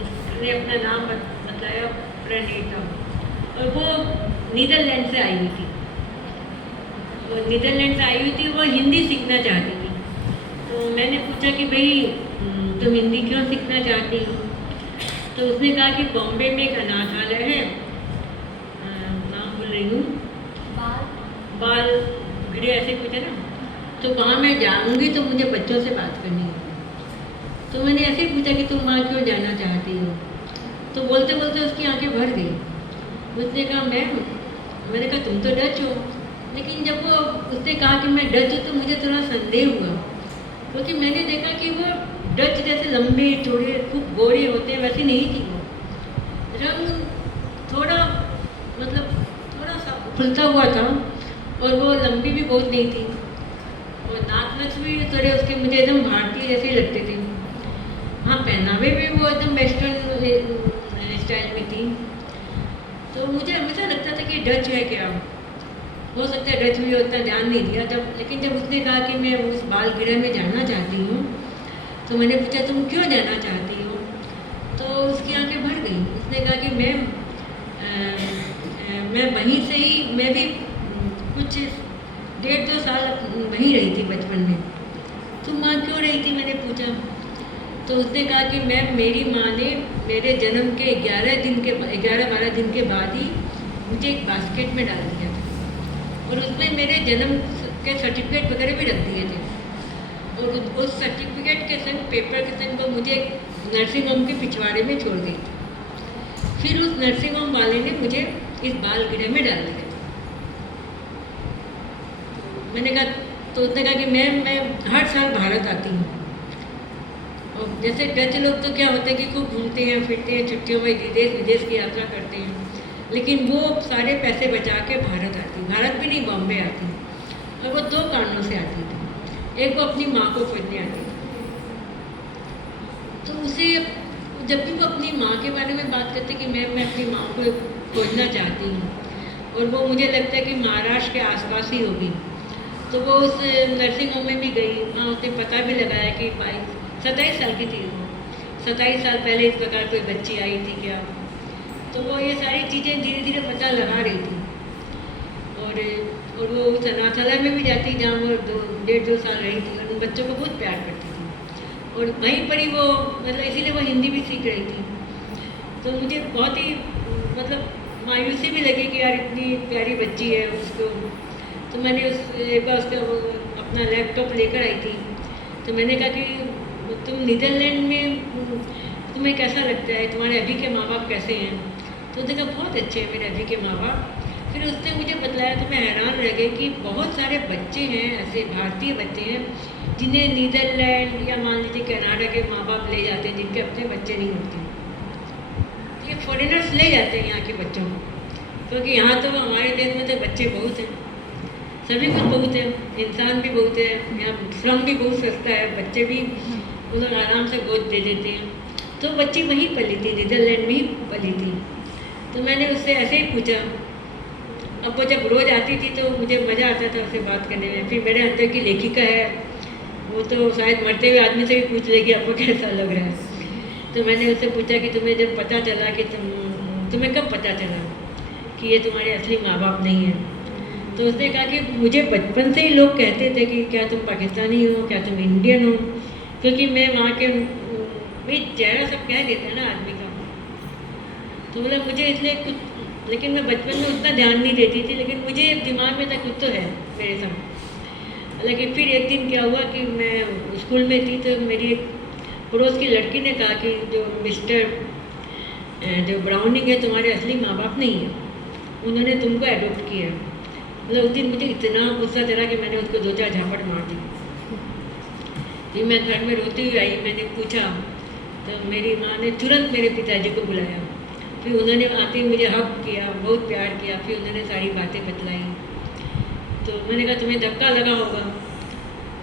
उसने अपना नाम बताया प्रणीता, और वो नीदरलैंड से आई हुई थी। वो नीदरलैंड से आई हुई थी, वो हिंदी सीखना चाहती थी। तो मैंने पूछा कि भाई तुम हिंदी क्यों सीखना चाहती हो? तो उसने कहा कि बॉम्बे में एक अनाथालय है, नाम भूल रही हूँ, बाल गृह ऐसे कुछ है ना, तो वहाँ मैं जाऊँगी तो मुझे बच्चों से बात करनी है। तो मैंने ऐसे ही पूछा कि तुम वहाँ क्यों जाना चाहती हो? तो बोलते बोलते उसकी आंखें भर गई। उसने कहा मैम, मैंने कहा तुम तो डच हो। लेकिन जब वो उसने कहा कि मैं डच हूँ तो मुझे थोड़ा संदेह हुआ, क्योंकि मैंने देखा कि वो डच जैसे लंबे चौड़े खूब गोरे होते हैं वैसे नहीं थी वो। रंग थोड़ा मतलब थोड़ा सा खुलता हुआ था और वो लंबी भी बहुत नहीं थी और नाक नक्श भी थोड़े उसके मुझे एकदम भारतीय जैसे ही लगते थे। हाँ, पहनावे भी वो एकदम वेस्टर्न स्टाइल में थी। तो मुझे हमेशा लगता था कि डच है क्या, हो सकता है डच में उतना ध्यान नहीं दिया जब। लेकिन जब उसने कहा कि मैं उस बाल गृह में जाना चाहती हूँ तो मैंने पूछा तुम क्यों जाना चाहती हो? तो उसकी आंखें भर गई। उसने कहा कि मैम मैं वहीं से ही, मैं भी कुछ 1.5-2 साल वहीं रही थी बचपन में। तुम वहाँ क्यों रही थी, मैंने पूछा। तो उसने कहा कि मैम मेरी माँ ने मेरे जन्म के 11-12 दिन के बाद ही मुझे एक बास्केट में डाल दिया था और उसमें मेरे जन्म के सर्टिफिकेट वगैरह भी रख दिए थे और उस सर्टिफिकेट के संग पेपर के संग वो मुझे नर्सिंग होम के पिछवाड़े में छोड़ गई थी। फिर उस नर्सिंग होम वाले ने मुझे इस बाल गृह में डाल दिया। मैंने कहा, तो उसने कहा कि मैं हर साल भारत आती हूँ और जैसे डच लोग तो क्या होता है कि खूब घूमते हैं फिरते हैं, छुट्टियों में देश विदेश की यात्रा करते हैं, लेकिन वो सारे पैसे बचा के भारत आती, भारत भी नहीं बॉम्बे आती। और वो 2 कारणों से आती थी। एक, वो अपनी माँ को खोजने आती थी। तो उसे जब भी वो अपनी माँ के बारे में बात करते कि मैं अपनी माँ को खोजना चाहती हूँ और वो मुझे लगता है कि महाराष्ट्र के आसपास ही होगी, तो वो उस नर्सिंग होम में भी गई। वहाँ उसने पता भी लगाया कि 27 साल की थी वो, 27 साल पहले इस प्रकार कोई बच्ची आई थी क्या। तो वो ये सारी चीज़ें धीरे धीरे पता लगा रही थी और वो उस अनाथालय में भी जाती जहाँ वो 1.5-2 साल रही थी और उन बच्चों को बहुत प्यार करती थी और वहीं पर ही वो मतलब इसीलिए वो हिंदी भी सीख रही थी। तो मुझे बहुत ही मतलब मायूसी भी लगी कि यार इतनी प्यारी बच्ची है उसको। तो मैंने एक बार उसका अपना लैपटॉप लेकर आई थी, तो मैंने कहा कि तुम नीदरलैंड में तुम्हें कैसा लगता है, तुम्हारे अभी के माँ बाप कैसे हैं? तो उसने कहा बहुत अच्छे हैं मेरे अभी के माँ बाप। फिर उसने मुझे बतलाया तो मैं हैरान रह गई कि बहुत सारे बच्चे हैं ऐसे भारतीय बच्चे हैं जिन्हें नीदरलैंड या मान लीजिए कनाडा के माँ बाप ले जाते हैं जिनके अपने बच्चे नहीं होते। ये फॉरेनर्स ले जाते हैं यहाँ के बच्चों को, क्योंकि यहाँ तो हमारे देश में तो बच्चे बहुत हैं, सभी कुछ बहुत है, इंसान भी बहुत है, यहाँ श्रम भी बहुत सस्ता है, बच्चे भी वो लोग आराम से गोद दे देते हैं। तो बच्ची वहीं पली थी, नीदरलैंड में ही पली थी। तो मैंने उससे ऐसे ही पूछा। अब वो जब रोज़ आती थी तो मुझे मज़ा आता था उससे बात करने में। फिर मेरे अंदर की लेखिका है, वो तो शायद मरते हुए आदमी से भी पूछ लेगी आपको कैसा लग रहा है। तो मैंने उससे पूछा कि तुम्हें जब पता चला कि तुम्हें कब पता चला कि ये तुम्हारे असली माँ बाप नहीं हैं? तो उसने कहा कि मुझे बचपन से ही लोग कहते थे कि क्या तुम पाकिस्तानी हो, क्या तुम इंडियन हो, क्योंकि मैं वहाँ के भाई चेहरा सब कह देता है ना आदमी का। तो मतलब मुझे इसलिए कुछ, लेकिन मैं बचपन में उतना ध्यान नहीं देती थी, लेकिन मुझे दिमाग में था कुछ तो है मेरे साथ। लेकिन फिर एक दिन क्या हुआ कि मैं स्कूल में थी तो मेरी एक पड़ोस की लड़की ने कहा कि जो ब्राउनिंग है तुम्हारे असली माँ बाप नहीं है, उन्होंने तुमको एडॉप्ट किया है। मतलब उस दिन मुझे इतना गुस्सा चला कि मैंने उसको 2-4 झापड़ मार दी। फिर मैं घर में रोती हुई आई, मैंने पूछा तो मेरी माँ ने तुरंत मेरे पिताजी को बुलाया। फिर उन्होंने आते ही मुझे हक किया, बहुत प्यार किया। फिर उन्होंने सारी बातें बतलाई। तो मैंने कहा तुम्हें धक्का लगा होगा।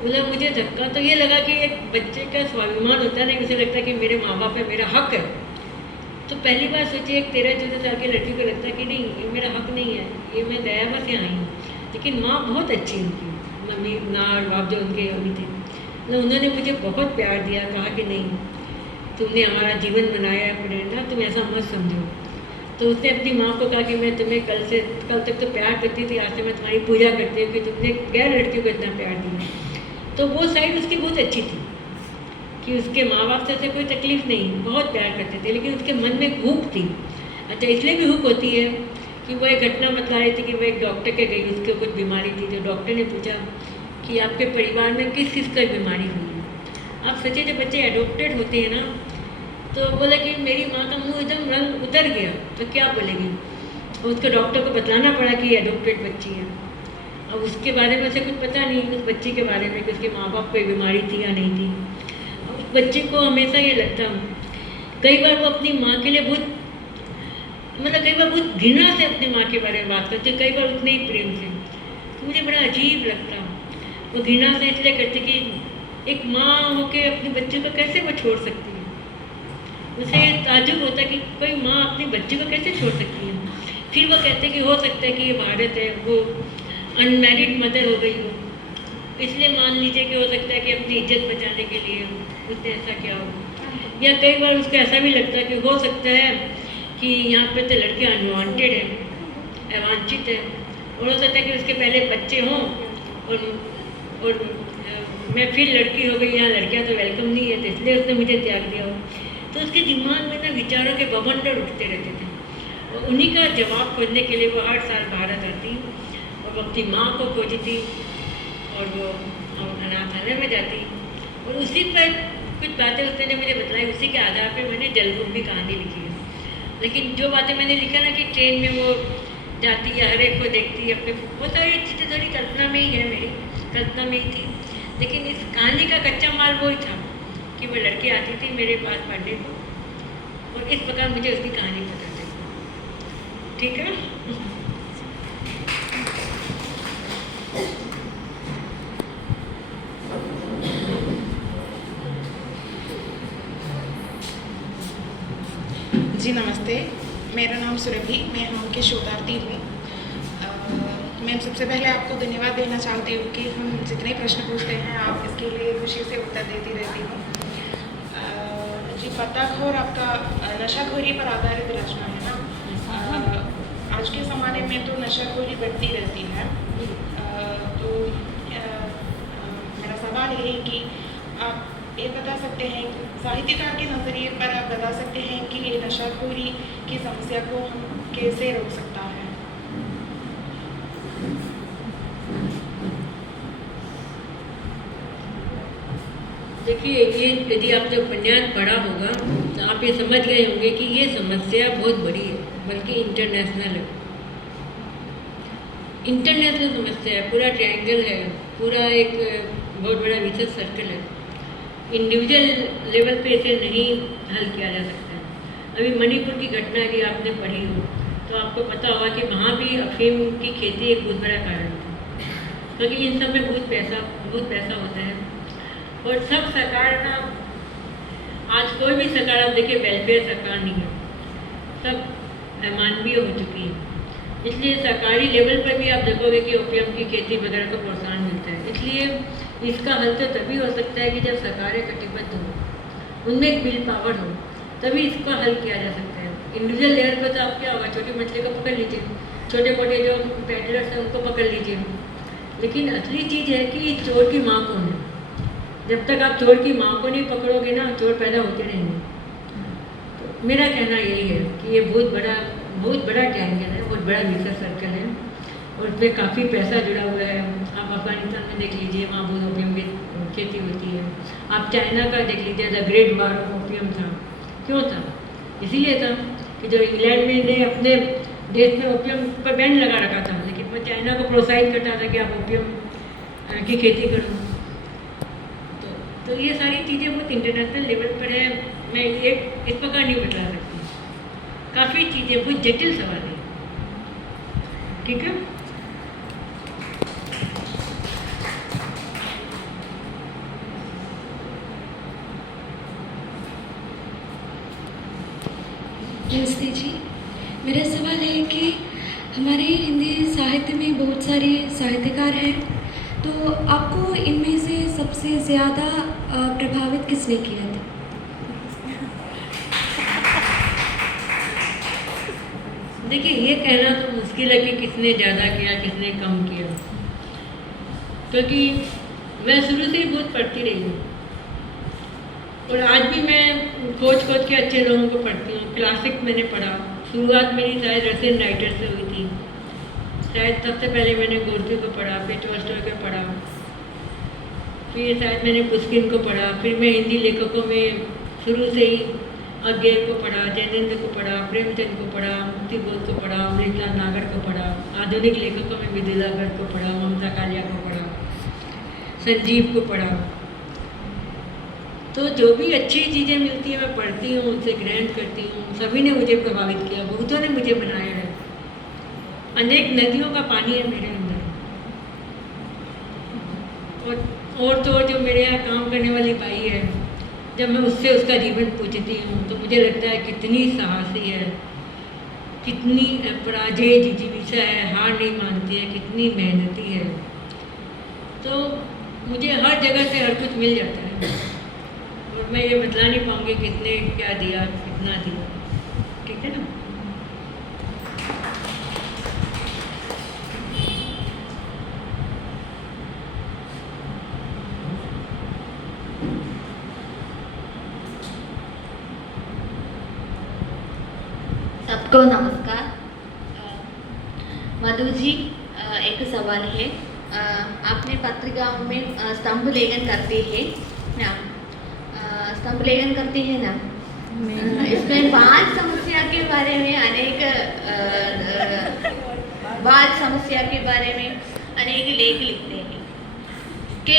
मतलब मुझे धक्का तो ये लगा कि एक बच्चे का स्वाभिमान होता है ना, उसे लगता है कि मेरे माँ बाप है, मेरा हक है। तो पहली बार सोचिए एक 13-14 साल की लड़की को लगता है कि नहीं ये मेरा हक नहीं है, ये मैं दयावा से आई हूँ। लेकिन माँ बहुत अच्छी उनकी, मम्मी नार बाप जो उनके अभी थे, तो उन्होंने मुझे बहुत प्यार दिया। कहा कि नहीं तुमने हमारा जीवन बनाया है प्रेरणा, तुम ऐसा मत समझो। तो उसने अपनी माँ को कहा कि मैं तुम्हें कल तक तो प्यार करती थी, आज से मैं तुम्हारी पूजा करती हूँ कि तुमने गैर लड़कियों को इतना प्यार दिया। तो वो साइड उसकी बहुत अच्छी थी कि उसके माँ बाप से कोई तकलीफ नहीं, बहुत प्यार करते थे, लेकिन उसके मन में भूख थी। अच्छा इसलिए भी भूख होती है कि वो एक घटना बतला रही थी कि वो एक डॉक्टर के गई, उसको कुछ बीमारी थी। तो डॉक्टर ने पूछा कि आपके परिवार में किस किस का बीमारी हुई है? आप सोचिए जब बच्चे एडोप्टेड होते हैं ना, तो बोला कि मेरी माँ का मुंह एकदम रंग उतर गया, तो क्या बोलेगी? उसको डॉक्टर को बताना पड़ा कि एडोप्टेड बच्ची है। अब उसके बारे में से कुछ पता नहीं, उस बच्ची के बारे में कि उसके माँ बाप कोई बीमारी थी या नहीं थी। अब उस बच्चे को हमेशा ये लगता, कई बार वो अपनी माँ के लिए बहुत, मतलब कई बार बहुत घृणा से अपनी माँ के बारे में बात करते, कई बार उतने ही प्रेम से। तो मुझे बड़ा अजीब लगता, वो घृणा से इसलिए करते कि एक माँ होके अपने बच्चे को कैसे वो छोड़ सकती है। उसे ताज्जुब होता कि कोई माँ अपने बच्चे को कैसे छोड़ सकती है। फिर वो कहते कि हो सकता है कि ये भारत है, वो अनमैरिड मदर हो गई हो, इसलिए मान लीजिए कि हो सकता है कि अपनी इज्जत बचाने के लिए उसने ऐसा किया हो। या कई बार उसको ऐसा भी लगता है कि हो सकता है कि यहाँ पे तो लड़के अनवांटेड है, अवांछित है, और हो सकता है कि उसके पहले बच्चे हों और मैं फिर लड़की हो गई, यहाँ लड़कियाँ तो वेलकम नहीं है, तो इसलिए उसने मुझे त्याग दिया हो। तो उसके दिमाग में ना विचारों के बवंडर उठते रहते थे, और उन्हीं का जवाब खोजने के लिए वो हर साल भारत आती और वो अपनी माँ को खोजती, और वो अनाथालय में जाती, और उसी पर कुछ बातें उसने मुझे बताई, उसी के आधार पर मैंने जलभूमि कहानी लिखी है। लेकिन जो बातें मैंने लिखा ना कि ट्रेन में वो जाती है, हर एक को देखती है, अपने वो सारी चीज़ें थोड़ी कल्पना में ही है, मेरी कल्पना में ही थी। लेकिन इस कहानी का कच्चा माल वो ही था कि वो लड़की आती थी मेरे पास पढ़ने को, और इस प्रकार मुझे उसकी कहानी पता चली। ठीक है। जी नमस्ते, मेरा नाम सुरभि, मैं हम के शोधार्थी हूँ। मैं सबसे पहले आपको धन्यवाद देना चाहती हूँ कि हम जितने प्रश्न पूछते हैं आप इसके लिए खुशी से उत्तर देती रहती हूँ। जी पत्ताखोर आपका नशाखोरी पर आधारित रचना है ना। आज के ज़माने में तो नशाखोरी बढ़ती रहती है, तो मेरा सवाल ये है कि आप ये बता सकते हैं, साहित्यकार के नज़रिए पर आप बता सकते हैं कि ये नशाखोरी की समस्या को हम कैसे रोक सकता है? देखिए, ये यदि आपने उपन्यास पढ़ा होगा तो आप ये समझ गए होंगे कि ये समस्या बहुत बड़ी है, बल्कि इंटरनेशनल है। इंटरनेशनल समस्या है, पूरा ट्रायंगल है, पूरा एक बहुत बड़ा विशेष सर्कल है। इंडिविजुअल लेवल पे इसे नहीं हल किया जा सकता है। अभी मणिपुर की घटना यदि आपने पढ़ी हो तो आपको पता होगा कि वहाँ भी अफीम की खेती एक बहुत बड़ा कारण था, क्योंकि इन सब में बहुत पैसा होता है। और सब सरकार ना, आज कोई भी सरकार आप देखिए वेलफेयर सरकार नहीं है, सब अमानवीय हो चुकी है। इसलिए सरकारी लेवल पर भी आप देखोगे कि ओपीएम की खेती वगैरह को प्रोत्साहन मिलता है। इसलिए इसका हल तो तभी हो सकता है कि जब सरकारें कटिबद्ध हों, उनमें एक विल पावर हो, तभी इसका हल किया जा सकता है। इंडिविजुअल लेवल पर तो आप क्या होगा, छोटी मछली को पकड़ लीजिए, छोटे मोटे जो पेडलर्स हैं उनको पकड़ लीजिए, लेकिन असली चीज़ है कि चोर की माँ कौन है। जब तक आप चोर की माँ को नहीं पकड़ोगे ना, चोर पैदा होते रहेंगे। तो मेरा कहना यही है कि ये बहुत बड़ा ट्रायंगल है, बहुत बड़ा विशेष सर्कल है, और उसमें काफ़ी पैसा जुड़ा हुआ है। आप अफगानिस्तान में देख लीजिए, वहाँ बहुत ओपियम की खेती होती है। आप चाइना का देख लीजिए, the great bar of opium था। क्यों था? इसीलिए था कि जो इंग्लैंड में ने अपने देश में ओपियम पर बैन लगा रखा था, लेकिन वो चाइना को प्रोत्साहित करता था कि आप ओपियम की खेती करो। तो ये सारी चीज़ें बहुत इंटरनेशनल लेवल पर है, मैं एक इस प्रकार नहीं बता सकती। काफ़ी चीज़ें, बहुत जटिल सवाल है। ठीक है। नमस्ते जी, मेरा सवाल है कि हमारे हिंदी साहित्य में बहुत सारे साहित्यकार हैं, तो आपको इनमें से सबसे ज़्यादा प्रभावित किसने किया था? देखिए, ये कहना तो मुश्किल है कि किसने ज़्यादा किया किसने कम किया, क्योंकि मैं शुरू से ही बहुत पढ़ती रही हूँ, और आज भी मैं खोज के अच्छे लोगों को पढ़ती हूँ। क्लासिक मैंने पढ़ा, शुरुआत मेरी शायद रशियन राइटर से हुई थी। शायद सबसे पहले मैंने गोर्की को पढ़ा, फिर टॉल्स्टॉय को पढ़ा, फिर शायद मैंने पुष्किन को पढ़ा, फिर मैं हिंदी लेखकों में शुरू से ही अज्ञेय को पढ़ा, जैनेन्द्र को पढ़ा, प्रेमचंद को पढ़ा, मुक्ति बोध को पढ़ा, अमृतलाल नागर को पढ़ा, आधुनिक लेखकों में विद्याधर को पढ़ा, ममता कालिया को पढ़ा, संजीव को पढ़ा। तो जो भी अच्छी चीज़ें मिलती हैं मैं पढ़ती हूँ, उनसे ग्रहण करती हूँ। सभी ने मुझे प्रभावित किया, बहुतों ने मुझे बनाया है। अनेक नदियों का पानी है मेरे अंदर। और तो जो मेरे यहाँ काम करने वाली बाई है, जब मैं उससे उसका जीवन पूछती हूँ तो मुझे लगता है कितनी साहसी है, कितनी पराजय जिजीविषा है, हार नहीं मानती है, कितनी मेहनती है। तो मुझे हर जगह से हर कुछ मिल जाता है और मैं ये बतला नहीं पाऊँगी कितने क्या दिया, कितना दिया। ठीक है ना? सबको नमस्कार। मधु जी, एक सवाल है। आपने पत्रिकाओं में स्तंभ लेखन करते हैं ना, स्तंभ लेखन करते हैं ना, इसमें बाल समस्या के बारे में बाल समस्या के बारे में अनेक लेख लिखते हैं। इसके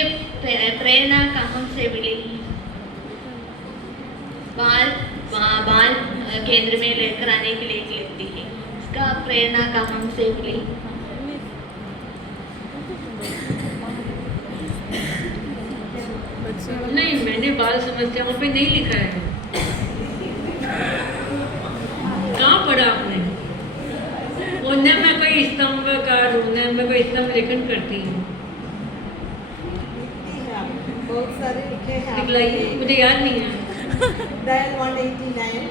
प्रेरणा कहाँ से मिली? बाल केंद्र में लेकर आने के लिए लिखती है, इसका प्रेरणा कहाँ से मिली? नहीं, मैंने बाल समस्याओं पे नहीं लिखा है। कहाँ पढ़ा आपने? उनने मैं कोई स्तंभकार हूँ, न मैं कोई स्तंभ लेखन करती हूँ। बहुत सारे लिखे हैं। दिखलाइए, मुझे याद नहीं है। डायल 189।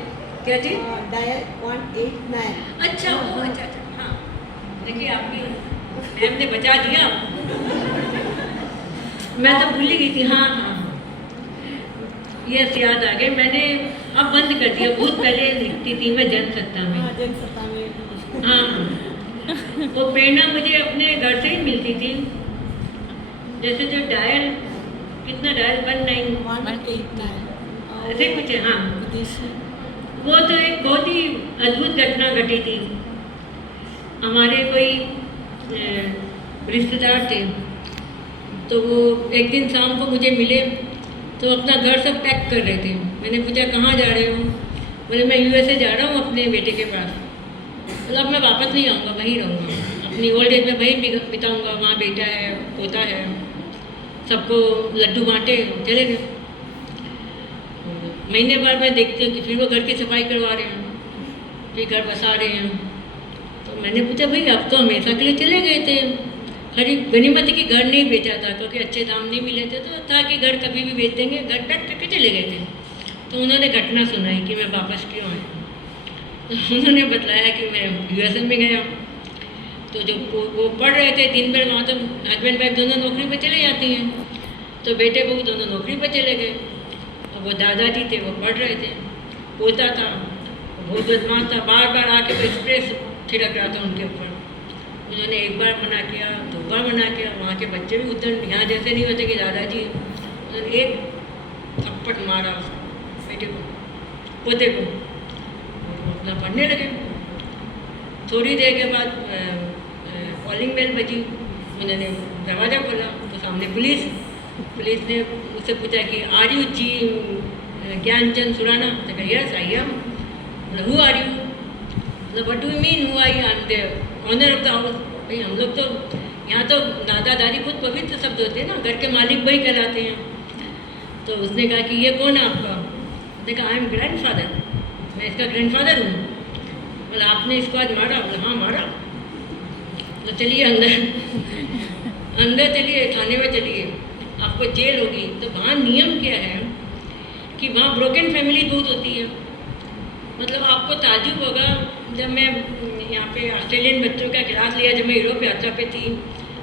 क्या जी? डायल 189। अच्छा, वो अच्छा, हाँ। देखिए आपकी मैम ने बचा दिया। मैं तो भूल ही गई थी। हाँ हाँ, यस, याद आ गए। मैंने अब बंद कर दिया, बहुत पहले लिखती थी मैं जनसत्ता में। जनसत्ता में। हाँ, वो प्रेरणा मुझे अपने घर से ही मिलती थी। जैसे जो डायल, कितना डायल 189 ऐसे कुछ है। हाँ, वो तो एक बहुत ही अद्भुत घटना घटी थी। हमारे कोई रिश्तेदार थे, तो वो एक दिन शाम को मुझे मिले तो अपना घर सब पैक कर रहे थे। मैंने पूछा कहाँ जा रहे हो? बोले मैं USA जा रहा हूँ अपने बेटे के पास। मतलब मैं वापस नहीं आऊँगा, वहीं रहूँगा, अपनी ओल्ड एज में वहीं बिताऊँगा। वहाँ बेटा है, पोता है, सबको लड्डू बांटे, चले गए। महीने बाद मैं देखती हूँ कि फिर वो घर की सफाई करवा रहे हैं, फिर घर बसा रहे हैं। तो मैंने पूछा भाई आप तो हमेशा के लिए चले गए थे, गनीमत की घर नहीं बेचा था क्योंकि अच्छे दाम नहीं मिले थे, तो था कि घर कभी भी बेच देंगे, घर पैक करके चले गए थे। तो उन्होंने घटना सुनाई कि मैं वापस क्यों आया। तो उन्होंने बताया कि मैं USA में गया, तो जो वो पढ़ रहे थे दिन भर, वहाँ तो हस्बैंड वाइफ दोनों नौकरी पर चले जाती हैं, तो बेटे बहू दोनों नौकरी पर चले गए। और वो दादाजी थे, वो पढ़ रहे थे। पोता था, बहुत बदमाश था, बार बार आके वो स्प्रे छिड़क रहा था उनके ऊपर। उन्होंने एक बार मना किया, 2 बार मना किया। वहाँ के बच्चे भी उधर यहाँ जैसे नहीं होते कि दादाजी, उन्होंने एक थप्पड़ मारा बेटे को, पोते को, अपना पढ़ने लगे। थोड़ी देर के बाद कॉलिंग बेल बजी, उन्होंने दरवाज़ा खोला तो सामने पुलिस ने उससे पूछा कि are you G Gyanchand Surana? तो कहा yes I am. Who are you? मतलब what do you mean who I am? The honour of the house. भाई हम लोग तो यहाँ तो दादा दादी बहुत पवित्र शब्द होते हैं ना, घर के मालिक भाई कहलाते हैं। तो उसने कहा कि ये कौन है आपका? उसने कहा आई एम ग्रैंडफादर, मैं इसका ग्रैंडफादर हूँ। बोला आपने इसको आज मारा? बोला हाँ मारा। तो चलिए अंदर चलिए, थाने में चलिए, आपको जेल होगी। तो वहाँ नियम क्या है कि वहाँ ब्रोकन फैमिली बहुत होती है। मतलब आपको ताजुब होगा, जब मैं यहाँ पे ऑस्ट्रेलियन बच्चों का क्लास लिया, जब मैं यूरोप यात्रा पे थी,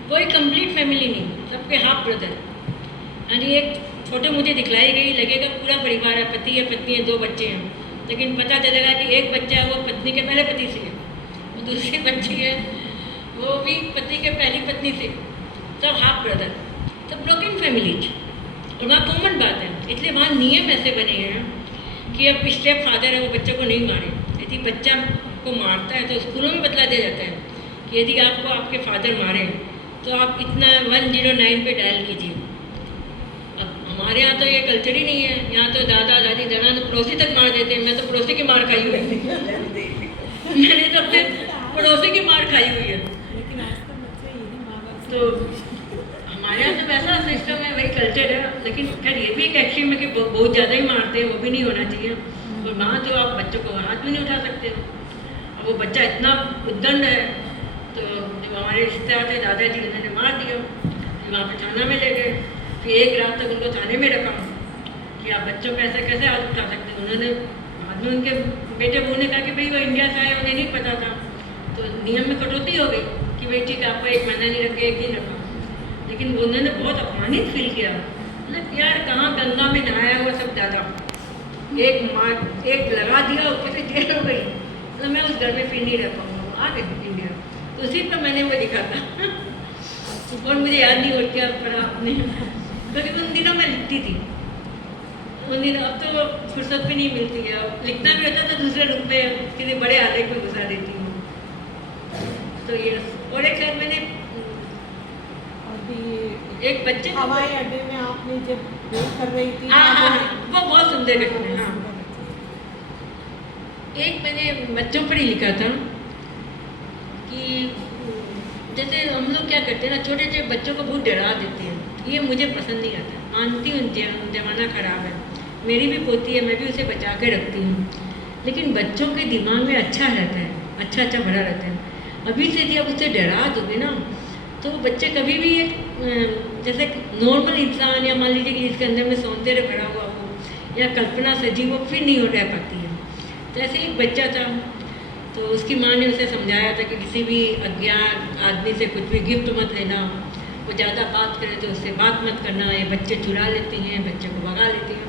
कोई कंप्लीट फैमिली नहीं, सबके हाफ ब्रदर। यानी एक फोटो मुझे दिखलाई गई, लगेगा पूरा परिवार है, पति है, पत्नी है, 2 बच्चे हैं, लेकिन पता चलेगा कि एक बच्चा है वो पत्नी के पहले पति से है, वो दूसरी बच्ची है वो भी पति के पहली पत्नी से, सब हाफ ब्रदर, सब ब्रोकन फैमिली। और वहाँ कॉमन बात है, इसलिए वहाँ नियम ऐसे बने हैं कि अब स्टेप फादर है वो बच्चों को नहीं मारे। यदि बच्चा को मारता है तो स्कूलों में बतला दिया जाता है कि यदि आपको आपके फादर मारे तो आप इतना 109 पे डायल कीजिए। अब हमारे यहाँ तो ये कल्चर ही नहीं है, यहाँ तो दादा दादी दादा तो पड़ोसी तक मार देते हैं। मैं तो पड़ोसी की मार खाई हुई है मैंने तो अपने पड़ोसी की मार खाई हुई है। तो हमारे यहाँ तो वैसा सिस्टम है, वही कल्चर है। लेकिन खैर ये भी एक एक्सट्रीम है कि बहुत ज़्यादा ही मारते हैं, वो भी नहीं होना चाहिए। और वहाँ तो आप बच्चों को हाथ भी नहीं उठा सकते। अब वो बच्चा इतना उद्दंड है, तो जब हमारे रिश्तेदार थे दादाजी, उन्होंने मार दिया, वहाँ पे थाना में ले गए। फिर एक रात तक उनको थाने में रखा कि आप बच्चों को ऐसे कैसे हाथ उठा सकते हैं। उन्होंने बाद में उनके बेटे बहू ने कहा कि भाई वो इंडिया से आए, उन्हें नहीं पता था, तो नियम में कटौती हो गई कि भाई ठीक है आपको 1 महीना नहीं रखे, 1 दिन रखा। लेकिन उन्होंने बहुत अपमानित फील किया, मतलब यार कहाँ गंगा में नहाया हुआ सब दादा, एक लगा दिया ऊपर से जेल हो गई। मतलब मैं उस घर में फिर नहीं रह पाऊँगा, आ गई इंडिया। तो उसी पर मैंने वो लिखा था और मुझे याद नहीं और क्या पढ़ा आपने, क्योंकि उन दिनों मैं लिखती थी। उन दिनों अब तो फुर्सत भी नहीं मिलती है, अब लिखना भी होता तो दूसरे रूप में किसी बड़े आलेख में घुसा देती हूँ। तो ये और एक खैर मैंने एक बच्चे हवाई अड्डे में आपने जब वेट कर रही थी, हाँ, वो बहुत सुंदर घटना है। हाँ, एक मैंने बच्चों पर ही लिखा था कि जैसे हम लोग क्या करते हैं ना, छोटे छोटे बच्चों को बहुत डरा देते हैं, ये मुझे पसंद नहीं आता। मानती हूँ जमाना ख़राब है, मेरी भी पोती है, मैं भी उसे बचा के रखती हूँ, लेकिन बच्चों के दिमाग में अच्छा रहता है, अच्छा अच्छा भरा रहता है। अभी से यदि आप उसे डरा दोगे ना, तो बच्चे कभी भी एक जैसे नॉर्मल इंसान, या मान लीजिए कि जिसके अंदर में सौंदर्य भरा हुआ हो या कल्पना सजी, वो फिर नहीं हो रह पाती है। तो ऐसे एक बच्चा था, तो उसकी माँ ने उसे समझाया था कि किसी भी अज्ञात आदमी से कुछ भी गिफ्ट मत लेना, वो ज़्यादा बात करे तो उससे बात मत करना, ये बच्चे चुरा लेते हैं, बच्चे को भगा लेते हैं।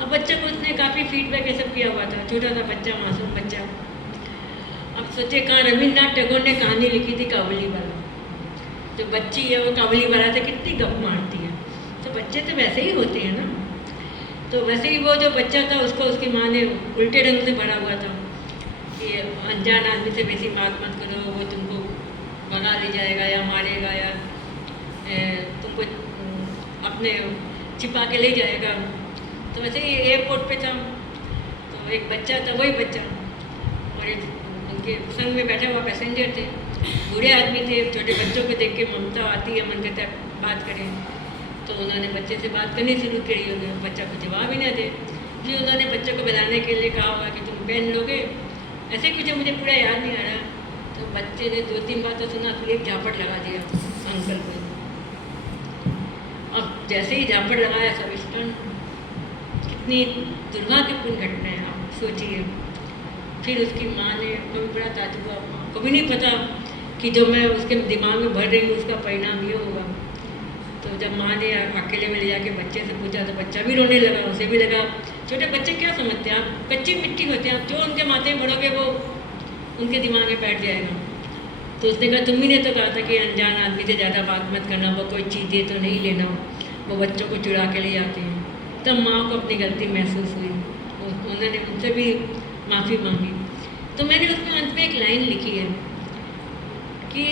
अब बच्चे को उसने काफ़ी फीडबैक ये सब किया हुआ था, छोटा सा बच्चा, मासूम बच्चा। अब सोचे कहाँ रविन्द्रनाथ टैगोर ने कहानी लिखी थी काबुलीवाला, जो बच्ची है वो काबुलीवाला से कितनी गप मारती है। तो बच्चे तो वैसे ही होते हैं ना, तो वैसे ही वो जो बच्चा था उसको उसकी माँ ने उल्टे ढंग से भरा हुआ था कि अनजान आदमी से वैसी बात मत करो, वो तुमको भगा ले जाएगा या मारेगा या तुमको अपने छिपा के ले जाएगा। तो वैसे ही एयरपोर्ट पे था, तो एक बच्चा था, वही बच्चा, और एक उनके संग में बैठा हुआ पैसेंजर थे, बूढ़े आदमी थे। छोटे बच्चों को देख के ममता आती है, मन करता है बात करें, तो उन्होंने बच्चे से बात करनी शुरू करी होगी, बच्चा को जवाब ही ना दे। फिर उन्होंने बच्चे को बुलाने के लिए कहा होगा कि तुम पेन लोगे, ऐसे कुछ मुझे पूरा याद नहीं आ रहा। तो बच्चे ने 2-3 बातें सुना, फिर एक झापट लगा दिया अंकल को। अब जैसे ही झापट लगाया सब स्टन, कितनी दुर्भाग्यपूर्ण घटना है, आप सोचिए। फिर उसकी माँ ने कभी बड़ा ताजुब हुआ, कभी नहीं पता कि जो मैं उसके दिमाग में भर रही हूँ उसका परिणाम ये होगा। तो जब माँ ने अकेले में ले जाके बच्चे से पूछा तो बच्चा भी रोने लगा, उसे भी लगा। छोटे बच्चे क्या समझते हैं, आप कच्ची मिट्टी होते हैं, आप जो उनके माथे में भरोगे वो उनके दिमाग में बैठ जाएगा। तो उसने कहा तुम ही ने तो कहा था कि अनजान आदमी से ज़्यादा बात मत करना, वो कोई चीज़ दे तो नहीं लेना, वो बच्चों को चुरा के ले जाते हैं। तब माँ को अपनी गलती महसूस हुई, उन्होंने उनसे भी माफ़ी मांगी। तो मैंने उसमें अंत में एक लाइन लिखी है कि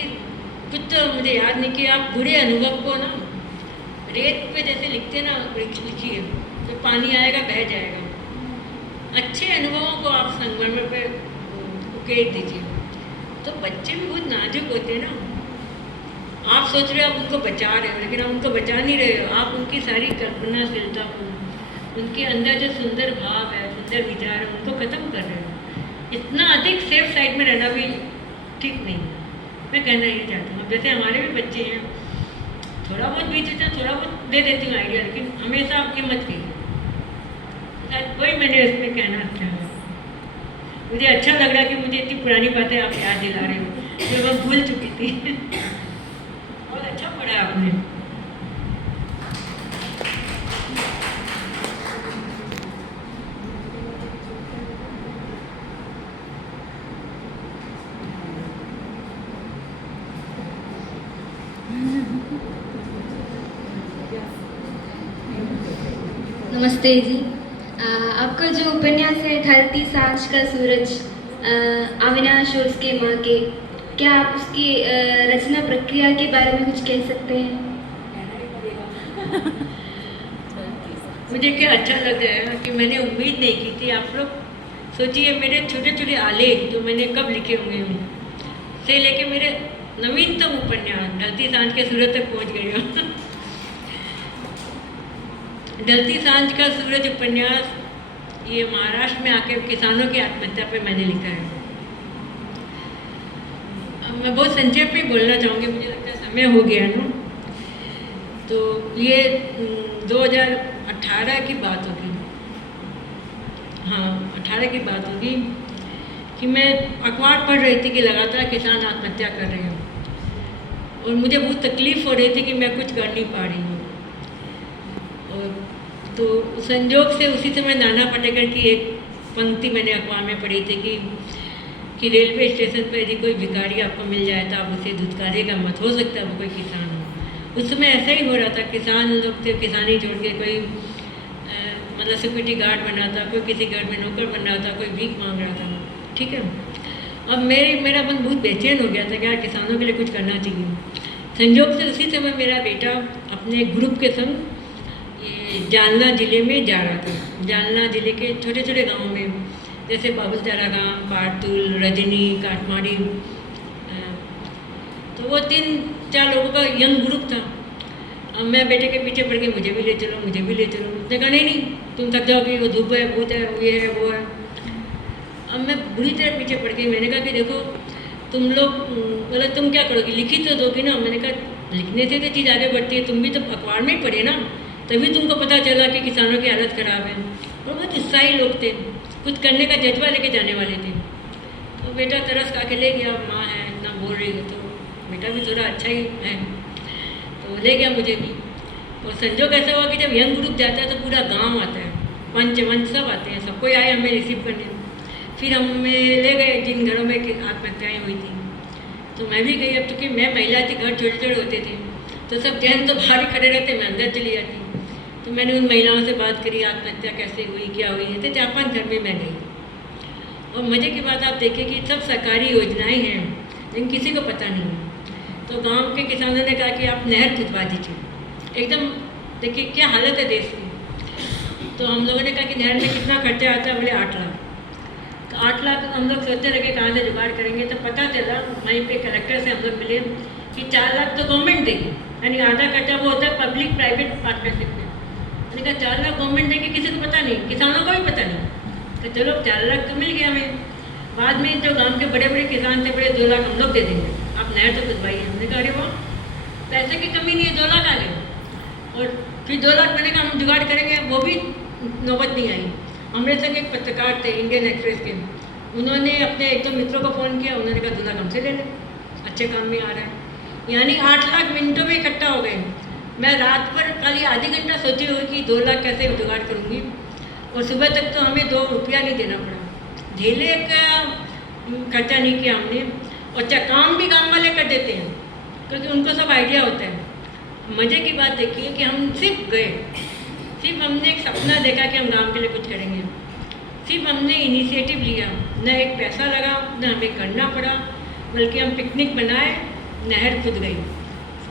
कुछ तो मुझे याद नहीं, कि आप बुरे अनुभव को ना रेत पे जैसे लिखते ना, लिखिए तो पानी आएगा बह जाएगा। अच्छे अनुभवों को आप संगमरमर पे उकेर दीजिए। तो बच्चे भी बहुत नाजुक होते हैं ना, आप सोच रहे हो आप उनको बचा रहे हो, लेकिन आप उनको बचा नहीं रहे हो, आप उनकी सारी कल्पनाशीलता को, उनके अंदर जो सुंदर भाव है, सुंदर विचार है, उनको ख़त्म कर रहे हो। इतना अधिक सेफ साइड में रहना भी ठीक नहीं है, मैं कहना ये चाहता हूँ। जैसे हमारे भी बच्चे हैं, थोड़ा बहुत बीच में थोड़ा बहुत दे देती हूँ आइडिया, लेकिन हमेशा आपकी मत कीजिए। वही मैंने इसमें कहना चाहा। मुझे अच्छा लग रहा है कि मुझे इतनी पुरानी बातें आप याद दिला रहे हो, जो मैं भूल चुकी थी। बहुत अच्छा पढ़ा आपने। नमस्ते जी। आपका जो उपन्यास है ढलती सांझ का सूरज, अविनाश और उसके माँ के, क्या आप उसकी रचना प्रक्रिया के बारे में कुछ कह सकते हैं? मुझे क्या अच्छा लग रहा है कि मैंने उम्मीद नहीं की थी। आप लोग सोचिए मेरे छोटे छोटे आलेख जो मैंने कब लिखे होंगे से लेके मेरे नवीनतम उपन्यास ढलती सांझ के सूरज तक पहुंच गए हो। ढलती सांझ का सूरज उपन्यास ये महाराष्ट्र में आके किसानों की आत्महत्या पे मैंने लिखा है। मैं बहुत संक्षेप में बोलना चाहूँगी, मुझे लगता है समय हो गया ना। तो ये 2018 की बात होगी, हाँ 18 की बात होगी कि मैं अखबार पढ़ रही थी कि लगातार किसान आत्महत्या कर रहे हैं और मुझे बहुत तकलीफ़ हो रही थी कि मैं कुछ कर नहीं पा रही हूँ। और तो संजोग से उसी समय नाना पाटेकर की एक पंक्ति मैंने अखबार में पढ़ी थी कि रेलवे स्टेशन पर यदि कोई भिखारी आपको मिल जाए तो आप उसे धुतकारिएगा मत, हो सकता है वो कोई किसान हो। उस समय ऐसा ही हो रहा था, किसान लोग थे, किसानी छोड़ के कोई मतलब सिक्योरिटी गार्ड बना था, कोई किसी घर में नौकर बन रहा था, कोई भीख मांग रहा था। ठीक है, अब मेरा मन बहुत बेचैन हो गया था कि यार किसानों के लिए कुछ करना चाहिए। संयोग से उसी समय मेरा बेटा अपने ग्रुप के संग ये जालना ज़िले में जा रहा था। जालना ज़िले के छोटे छोटे गाँव में जैसे बाबुलचारा गाँव, पारतुल, रजनी, काटमाड़ी, तो वो 3-4 लोगों का यंग ग्रुप था। अब मैं बेटे के पीछे पड़ गई, मुझे भी ले चलो, मुझे भी ले चलो। उसने कहा नहीं तुम थक जाओगी, वो धूप है, भूत है, ये है वो है। अब मैं बुरी तरह पीछे पड़ गई। मैंने कहा कि देखो तुम लोग मतलब तुम क्या करोगी, लिखी तो दोगी ना। मैंने कहा लिखने से तो चीज़ आगे बढ़ती है, तुम भी तो अखबार में ही पढ़े ना, तभी तुमको पता चला कि किसानों की हालत ख़राब है। और बहुत उत्साही लोग थे, कुछ करने का जज्बा लेके जाने वाले थे। तो बेटा तरस खा के ले गया, माँ है इतना बोल रही है तो बेटा भी थोड़ा अच्छा ही है, तो ले गया मुझे भी। और संजोग ऐसा हुआ कि जब यंग ग्रुप जाता है तो पूरा गांव आता है, पंच सब आते हैं, सबको आए हमें रिसीव करने। फिर हमें ले गए जिन घरों में आत्महत्याएँ हुई थी, तो मैं भी गई। अब चूँकि मैं महिला थी, घर छोटे छोटे होते थे तो सब जैन तो बाहर ही खड़े रहते, मैं अंदर चली जाती। तो मैंने उन महिलाओं से बात करी, आत्महत्या कैसे हुई, क्या हुई है। तो 4-5 घर में मैं गई। और मज़े की बात आप देखिए कि सब सरकारी योजनाएं हैं लेकिन किसी को पता नहीं है। तो गांव के किसानों ने कहा कि आप नहर खुदवा दीजिए। एकदम देखिए क्या हालत है देश की। तो हम लोगों ने कहा कि नहर में कितना खर्चा आता है, बोले 8 लाख। तो 8 लाख हम लोग सोचते रहे कहाँ से जुगाड़ करेंगे। तो पता चला वहीं पे कलेक्टर से हम लोग मिले कि 4 लाख तो गवर्नमेंट देगी, यानी आधा खर्चा वो होता है पब्लिक प्राइवेट पार्टनरशिप में। मैंने कहा 4 लाख गवर्नमेंट देगी, किसी को पता नहीं, किसानों को भी पता नहीं। तो चलो 4 लाख तो मिल गया हमें। बाद में जो गांव के बड़े बड़े किसान थे, बड़े 2 लाख हम लोग दे देंगे, आप नहर तो खुदवाइए। हमने कहा अरे वाह, पैसे की कमी नहीं है, 2 लाख आ गए। और फिर 2 लाख मैंने कहा हम जुगाड़ करेंगे, वो भी नौबत नहीं आई। हमारे संग एक पत्रकार थे इंडियन एक्सप्रेस के, उन्होंने अपने 1-2 मित्रों को फ़ोन किया, उन्होंने कहा 2 लाख हमसे ले लें, अच्छे काम में आ रहा है। यानी 8 लाख मिनटों में इकट्ठा हो गए। मैं रात भर खाली आधी घंटा सोची हुई कि 2 लाख कैसे जुगाड़ करूँगी, और सुबह तक तो हमें 2 रुपया नहीं देना पड़ा। ढेले का खर्चा नहीं किया हमने। और काम भी गाँव वाले कर देते हैं क्योंकि उनको सब आइडिया होता है। मज़े की बात देखिए कि हम सिर्फ गए, सिर्फ हमने एक सपना देखा कि हम गांव के लिए कुछ करेंगे, सिर्फ हमने इनिशिएटिव लिया, न एक पैसा लगा न हमें करना पड़ा, बल्कि हम पिकनिक बनाए, नहर खुद गई।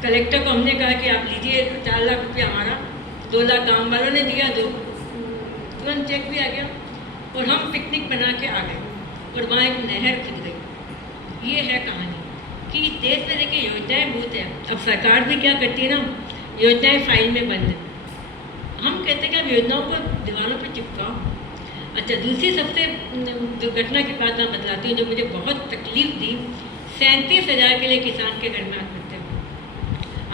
कलेक्टर को हमने कहा कि आप लीजिए 4 लाख रुपया हमारा, 2 लाख गाँव वालों ने दिया, तुरंत चेक भी आ गया और हम पिकनिक बना के आ गए और वहाँ एक नहर खुद गई। ये है कहानी कि इस देश में देखिए योजनाएं बहुत है। अब सरकार भी क्या करती है ना, योजनाएं फाइल में बंद है। हम कहते हैं कि अब योजनाओं को दीवारों पर चिपकाओ। अच्छा, दूसरी सबसे दुर्घटना की बात मैं बतलाती हूँ जो मुझे बहुत तकलीफ दी। 37,000 के लिए किसान के घर में आत्महत्या।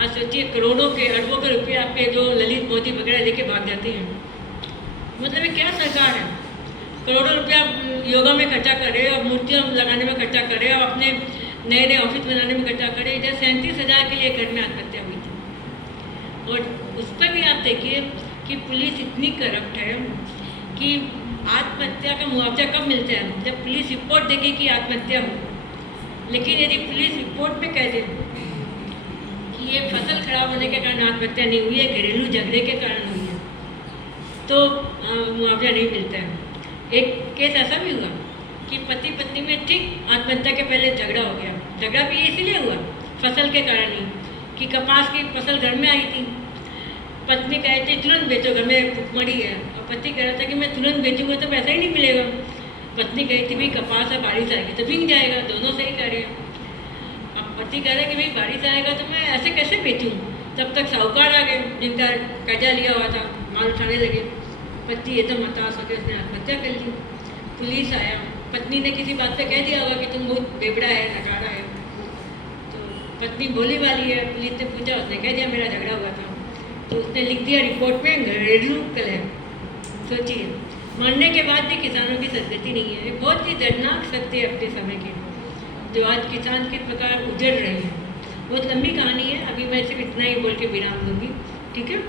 आज सोचिए करोड़ों के अरबों के रुपये आपके जो ललित मोदी वगैरह लेके भाग जाते हैं। मतलब ये क्या सरकार है, करोड़ों रुपया योगा में खर्चा करे और मूर्तियाँ लगाने में खर्चा करे और अपने नए नए ऑफिस बनाने में खर्चा करे। इधर 37,000 के लिए घर में आत्महत्या हुई थी। और उस पर भी आप देखिए कि पुलिस इतनी करप्ट है कि आत्महत्या का मुआवजा कब मिलता है, जब पुलिस रिपोर्ट देगी कि आत्महत्या हो। लेकिन यदि पुलिस रिपोर्ट में कह दे कि ये फसल खराब होने के कारण आत्महत्या नहीं हुई है, घरेलू झगड़े के कारण हुई है, तो मुआवजा नहीं मिलता है। एक केस ऐसा भी हुआ कि पति पत्नी में ठीक आत्महत्या के पहले झगड़ा हो गया। झगड़ा भी इसीलिए हुआ फसल के कारण ही कि कपास की फसल घर में आई थी। पत्नी कह थी तुरंत बेचो, घर में भुखमरी है, और पति कह रहा था कि मैं तुरंत बेचूंगा तो पैसा ही नहीं मिलेगा। पत्नी कही थी भाई कपास है, बारिश आएगी तो भीग जाएगा, दोनों सही कह रहे हैं। अब पति कह रहे कि भाई बारिश आएगा तो मैं ऐसे कैसे बेचूँ। तब तक साहूकार आ गए जिनका कर्जा लिया हुआ था, माल उठाने लगे। पति एकदम हताश होकर उसने आत्महत्या कर ली। पुलिस आया, पत्नी ने किसी बात पे कह दिया होगा कि तुम बहुत बेबड़ा है, नकारा है। तो पत्नी भोली वाली है, पुलिस ने पूछा, उसने कह दिया मेरा झगड़ा हुआ था। तो उसने लिख दिया रिपोर्ट में घरेलू कलह। सोचिए, मरने के बाद भी किसानों की सदगति नहीं है। बहुत ही दर्दनाक सत्य है अपने समय के, जो आज किसान किस प्रकार उजड़ रहे हैं। बहुत लंबी कहानी है, अभी मैं सिर्फ इतना ही बोल के विराम दूंगी, ठीक है।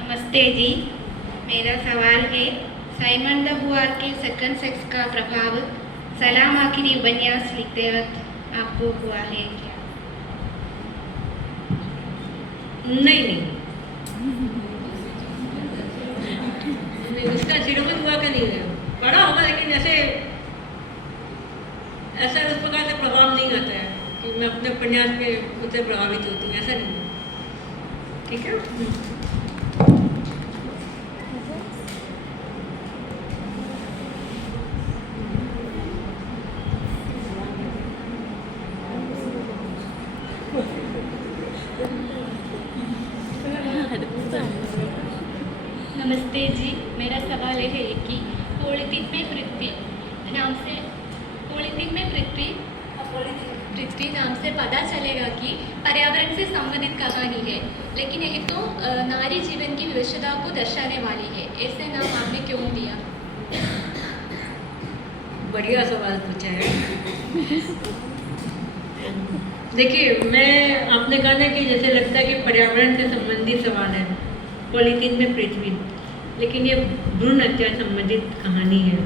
नमस्ते जी, मेरा सवाल है साइमन द बुआर के सेकंड सेक्स का प्रभाव सलाम आखिरी उपन्यास लिखते वक्त आपको हुआ है क्या? नहीं, उसका जीरोमन हुआ का नहीं है, पढ़ा होगा लेकिन ऐसे ऐसा उस प्रकार से प्रभाव नहीं आता है कि मैं अपने उपन्यास में उससे प्रभावित होती हूँ, ऐसा नहीं है, ठीक है। नमस्ते जी, मेरा सवाल है कि पॉलीथीन में पृथ्वी नाम से पता चलेगा कि पर्यावरण से संबंधित कहानी है, लेकिन यह तो नारी जीवन की विविधता को दर्शाने वाली है। ऐसे नाम आपने क्यों दिया? बढ़िया सवाल पूछा है। देखिए, मैं आपने कहा ना कि जैसे लगता है कि पर्यावरण से संबंधित सवाल है, पॉलीथीन में पृथ्वी, लेकिन ये भ्रूण हत्या संबंधित कहानी है।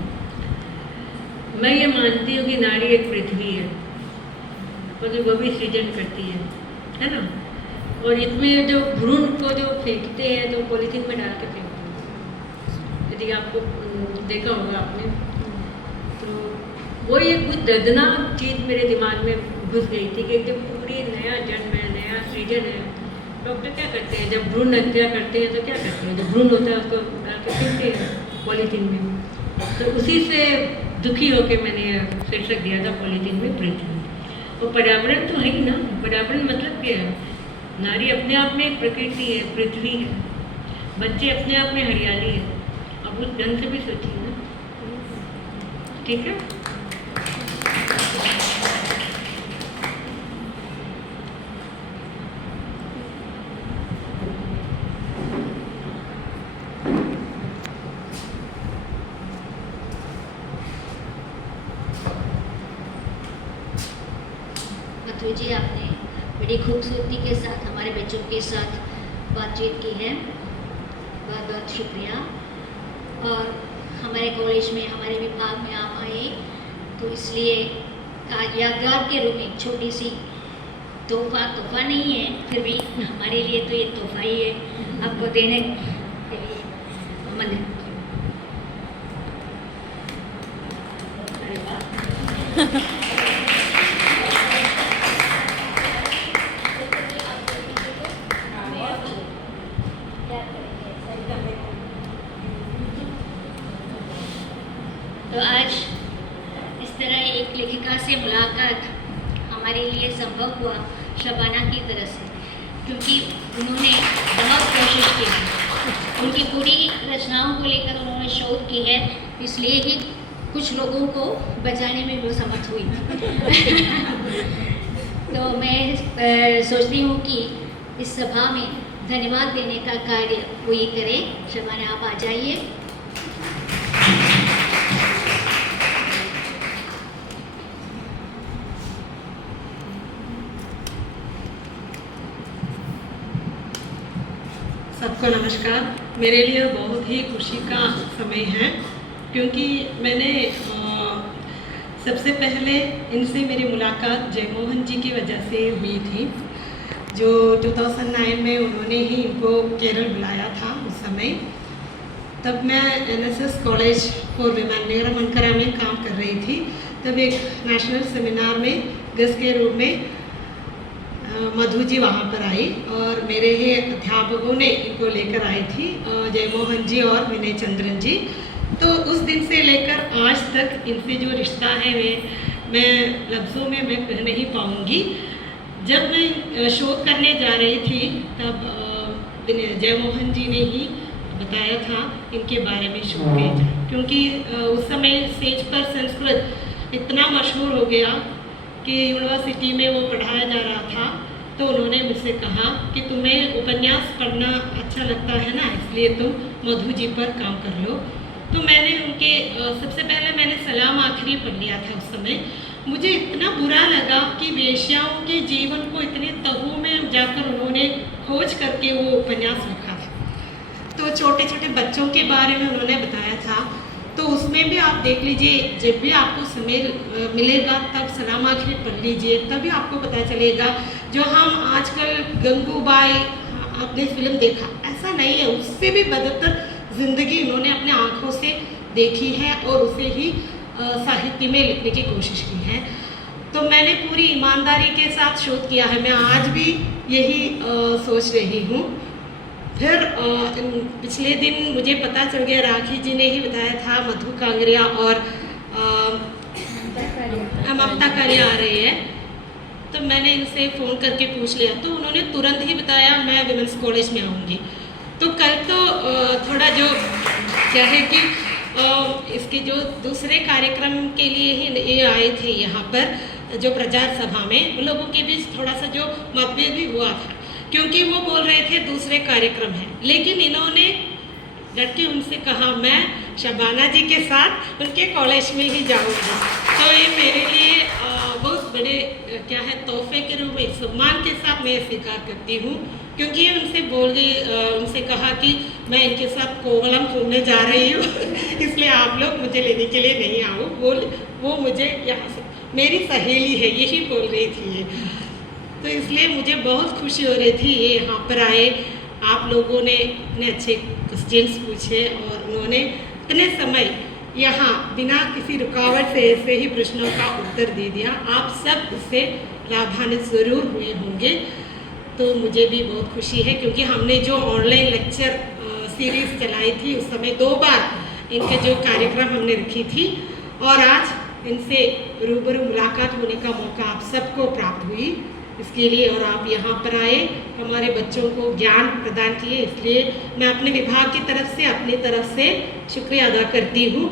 मैं ये मानती हूँ कि नारी एक पृथ्वी है, और वो भी सृजन करती है ना। और इसमें जो भ्रूण को जो फेंकते हैं तो पॉलीथीन में डाल के फेंकते हैं, यदि आपको देखा होगा आपने, तो वो एक कुछ दर्दनाक चीज़ मेरे दिमाग में घुस गई थी कि जब पूरी नया जन्म है, नया सृजन है, डॉक्टर क्या करते हैं जब भ्रूण हत्या करते हैं तो क्या करते हैं, जब भ्रूण होता है उसको डाल के फेंकते हैं पॉलीथीन में। तो उसी से दुखी होकर मैंने शीर्षक दिया था पॉलीथीन में पृथ्वी। और पर्यावरण तो है ही ना, पर्यावरण मतलब क्या है, नारी अपने आप में एक प्रकृति है, पृथ्वी है, बच्चे अपने आप में हरियाली है। अब उस ढंग से भी सोचिए ना, ठीक है। मथुर जी, आपने बड़ी खूबसूरती के साथ हमारे बच्चों के साथ बातचीत की है, बहुत बहुत शुक्रिया। और हमारे कॉलेज में, हमारे विभाग में आप आए, तो इसलिए यादगार के रूप में एक छोटी सी तोहफा नहीं है, फिर भी हमारे लिए तो ये तोहफा ही है आपको देने के लिए। मंदिर तो आज इस तरह एक लेखिका से मुलाकात हमारे लिए संभव हुआ शबाना की तरह से, क्योंकि उन्होंने बहुत कोशिश की है, उनकी पूरी रचनाओं को लेकर उन्होंने शोध की है, इसलिए ही कुछ लोगों को बचाने में वो समर्थ हुई। तो मैं सोचती हूँ कि इस सभा में धन्यवाद देने का कार्य वही करें। शबाना, आप आ जाइए। सबको नमस्कार। मेरे लिए बहुत ही खुशी का समय है क्योंकि मैंने सबसे पहले इनसे मेरी मुलाकात जयमोहन जी की वजह से हुई थी, जो 2009 में उन्होंने ही इनको केरल बुलाया था। उस समय तब मैं NSS college for women Neeramankara में काम कर रही थी। तब एक नेशनल सेमिनार में गेस्ट के रूप में मधु जी वहाँ पर आई और मेरे ही अध्यापकों ने इनको लेकर आई थी, जयमोहन जी और विनय चंद्रन जी। तो उस दिन से लेकर आज तक इनसे जो रिश्ता है मैं लफ्ज़ों में मैं कह नहीं पाऊँगी। जब मैं शोध करने जा रही थी तब जयमोहन जी ने ही बताया था इनके बारे में शोध किया जाए, क्योंकि उस समय स्टेज पर संस्कृत इतना मशहूर हो गया कि यूनिवर्सिटी में वो पढ़ाया जा रहा था। तो उन्होंने मुझसे कहा कि तुम्हें उपन्यास पढ़ना अच्छा लगता है ना, इसलिए तुम मधु जी पर काम कर लो। तो मैंने उनके सबसे पहले मैंने सलाम आखिरी पढ़ लिया था। उस समय मुझे इतना बुरा लगा कि वेश्याओं के जीवन को इतने तहु में जाकर उन्होंने खोज करके वो उपन्यास लिखा था। तो छोटे छोटे बच्चों के बारे में उन्होंने बताया था। तो उसमें भी आप देख लीजिए, जब भी आपको समय मिलेगा तब सलाम आखिरी पढ़ लीजिए, तभी आपको पता चलेगा। जो हम आजकल गंगूबाई आपने फिल्म देखा, ऐसा नहीं है, उससे भी बदतर ज़िंदगी उन्होंने अपने आँखों से देखी है और उसे ही साहित्य में लिखने की कोशिश की है। तो मैंने पूरी ईमानदारी के साथ शोध किया है। मैं आज भी यही सोच रही हूँ। फिर पिछले दिन मुझे पता चल गया, राखी जी ने ही बताया था मधु कांगरिया और ममता कालिया आ रही है। तो मैंने इनसे फ़ोन करके पूछ लिया तो उन्होंने तुरंत ही बताया मैं विमेंस कॉलेज में आऊँगी। तो कल तो थोड़ा जो क्या है कि इसके जो दूसरे कार्यक्रम के लिए ही ये आए थे यहाँ पर जो प्रचार सभा में, उन लोगों के बीच थोड़ा सा जो मतभेद भी हुआ था, क्योंकि वो बोल रहे थे दूसरे कार्यक्रम है, लेकिन इन्होंने डट के उनसे कहा मैं शबाना जी के साथ उनके कॉलेज में ही जाऊँगी। तो ये मेरे लिए बहुत बड़े क्या है तोहफे के रूप में सम्मान के साथ मैं स्वीकार करती हूँ, क्योंकि ये उनसे बोल गई, उनसे कहा कि मैं इनके साथ कोवलम घूमने जा रही हूँ इसलिए आप लोग मुझे लेने के लिए नहीं आओ। वो मुझे यहाँ से मेरी सहेली है यही बोल रही थी ये। तो इसलिए मुझे बहुत खुशी हो रही थी ये यहाँ पर आए, आप लोगों ने इतने अच्छे क्वेश्चंस पूछे और उन्होंने इतने समय यहाँ बिना किसी रुकावट से ऐसे ही प्रश्नों का उत्तर दे दिया। आप सब इससे लाभान्वित ज़रूर हुए होंगे। तो मुझे भी बहुत खुशी है, क्योंकि हमने जो ऑनलाइन लेक्चर सीरीज़ चलाई थी उस समय 2 बार इनके जो कार्यक्रम हमने रखी थी और आज इनसे रूबरू मुलाकात होने का मौका आप सबको प्राप्त हुई। इसके लिए और आप यहाँ पर आए, हमारे बच्चों को ज्ञान प्रदान किए, इसलिए मैं अपने विभाग की तरफ से अपनी तरफ से शुक्रिया अदा करती हूँ।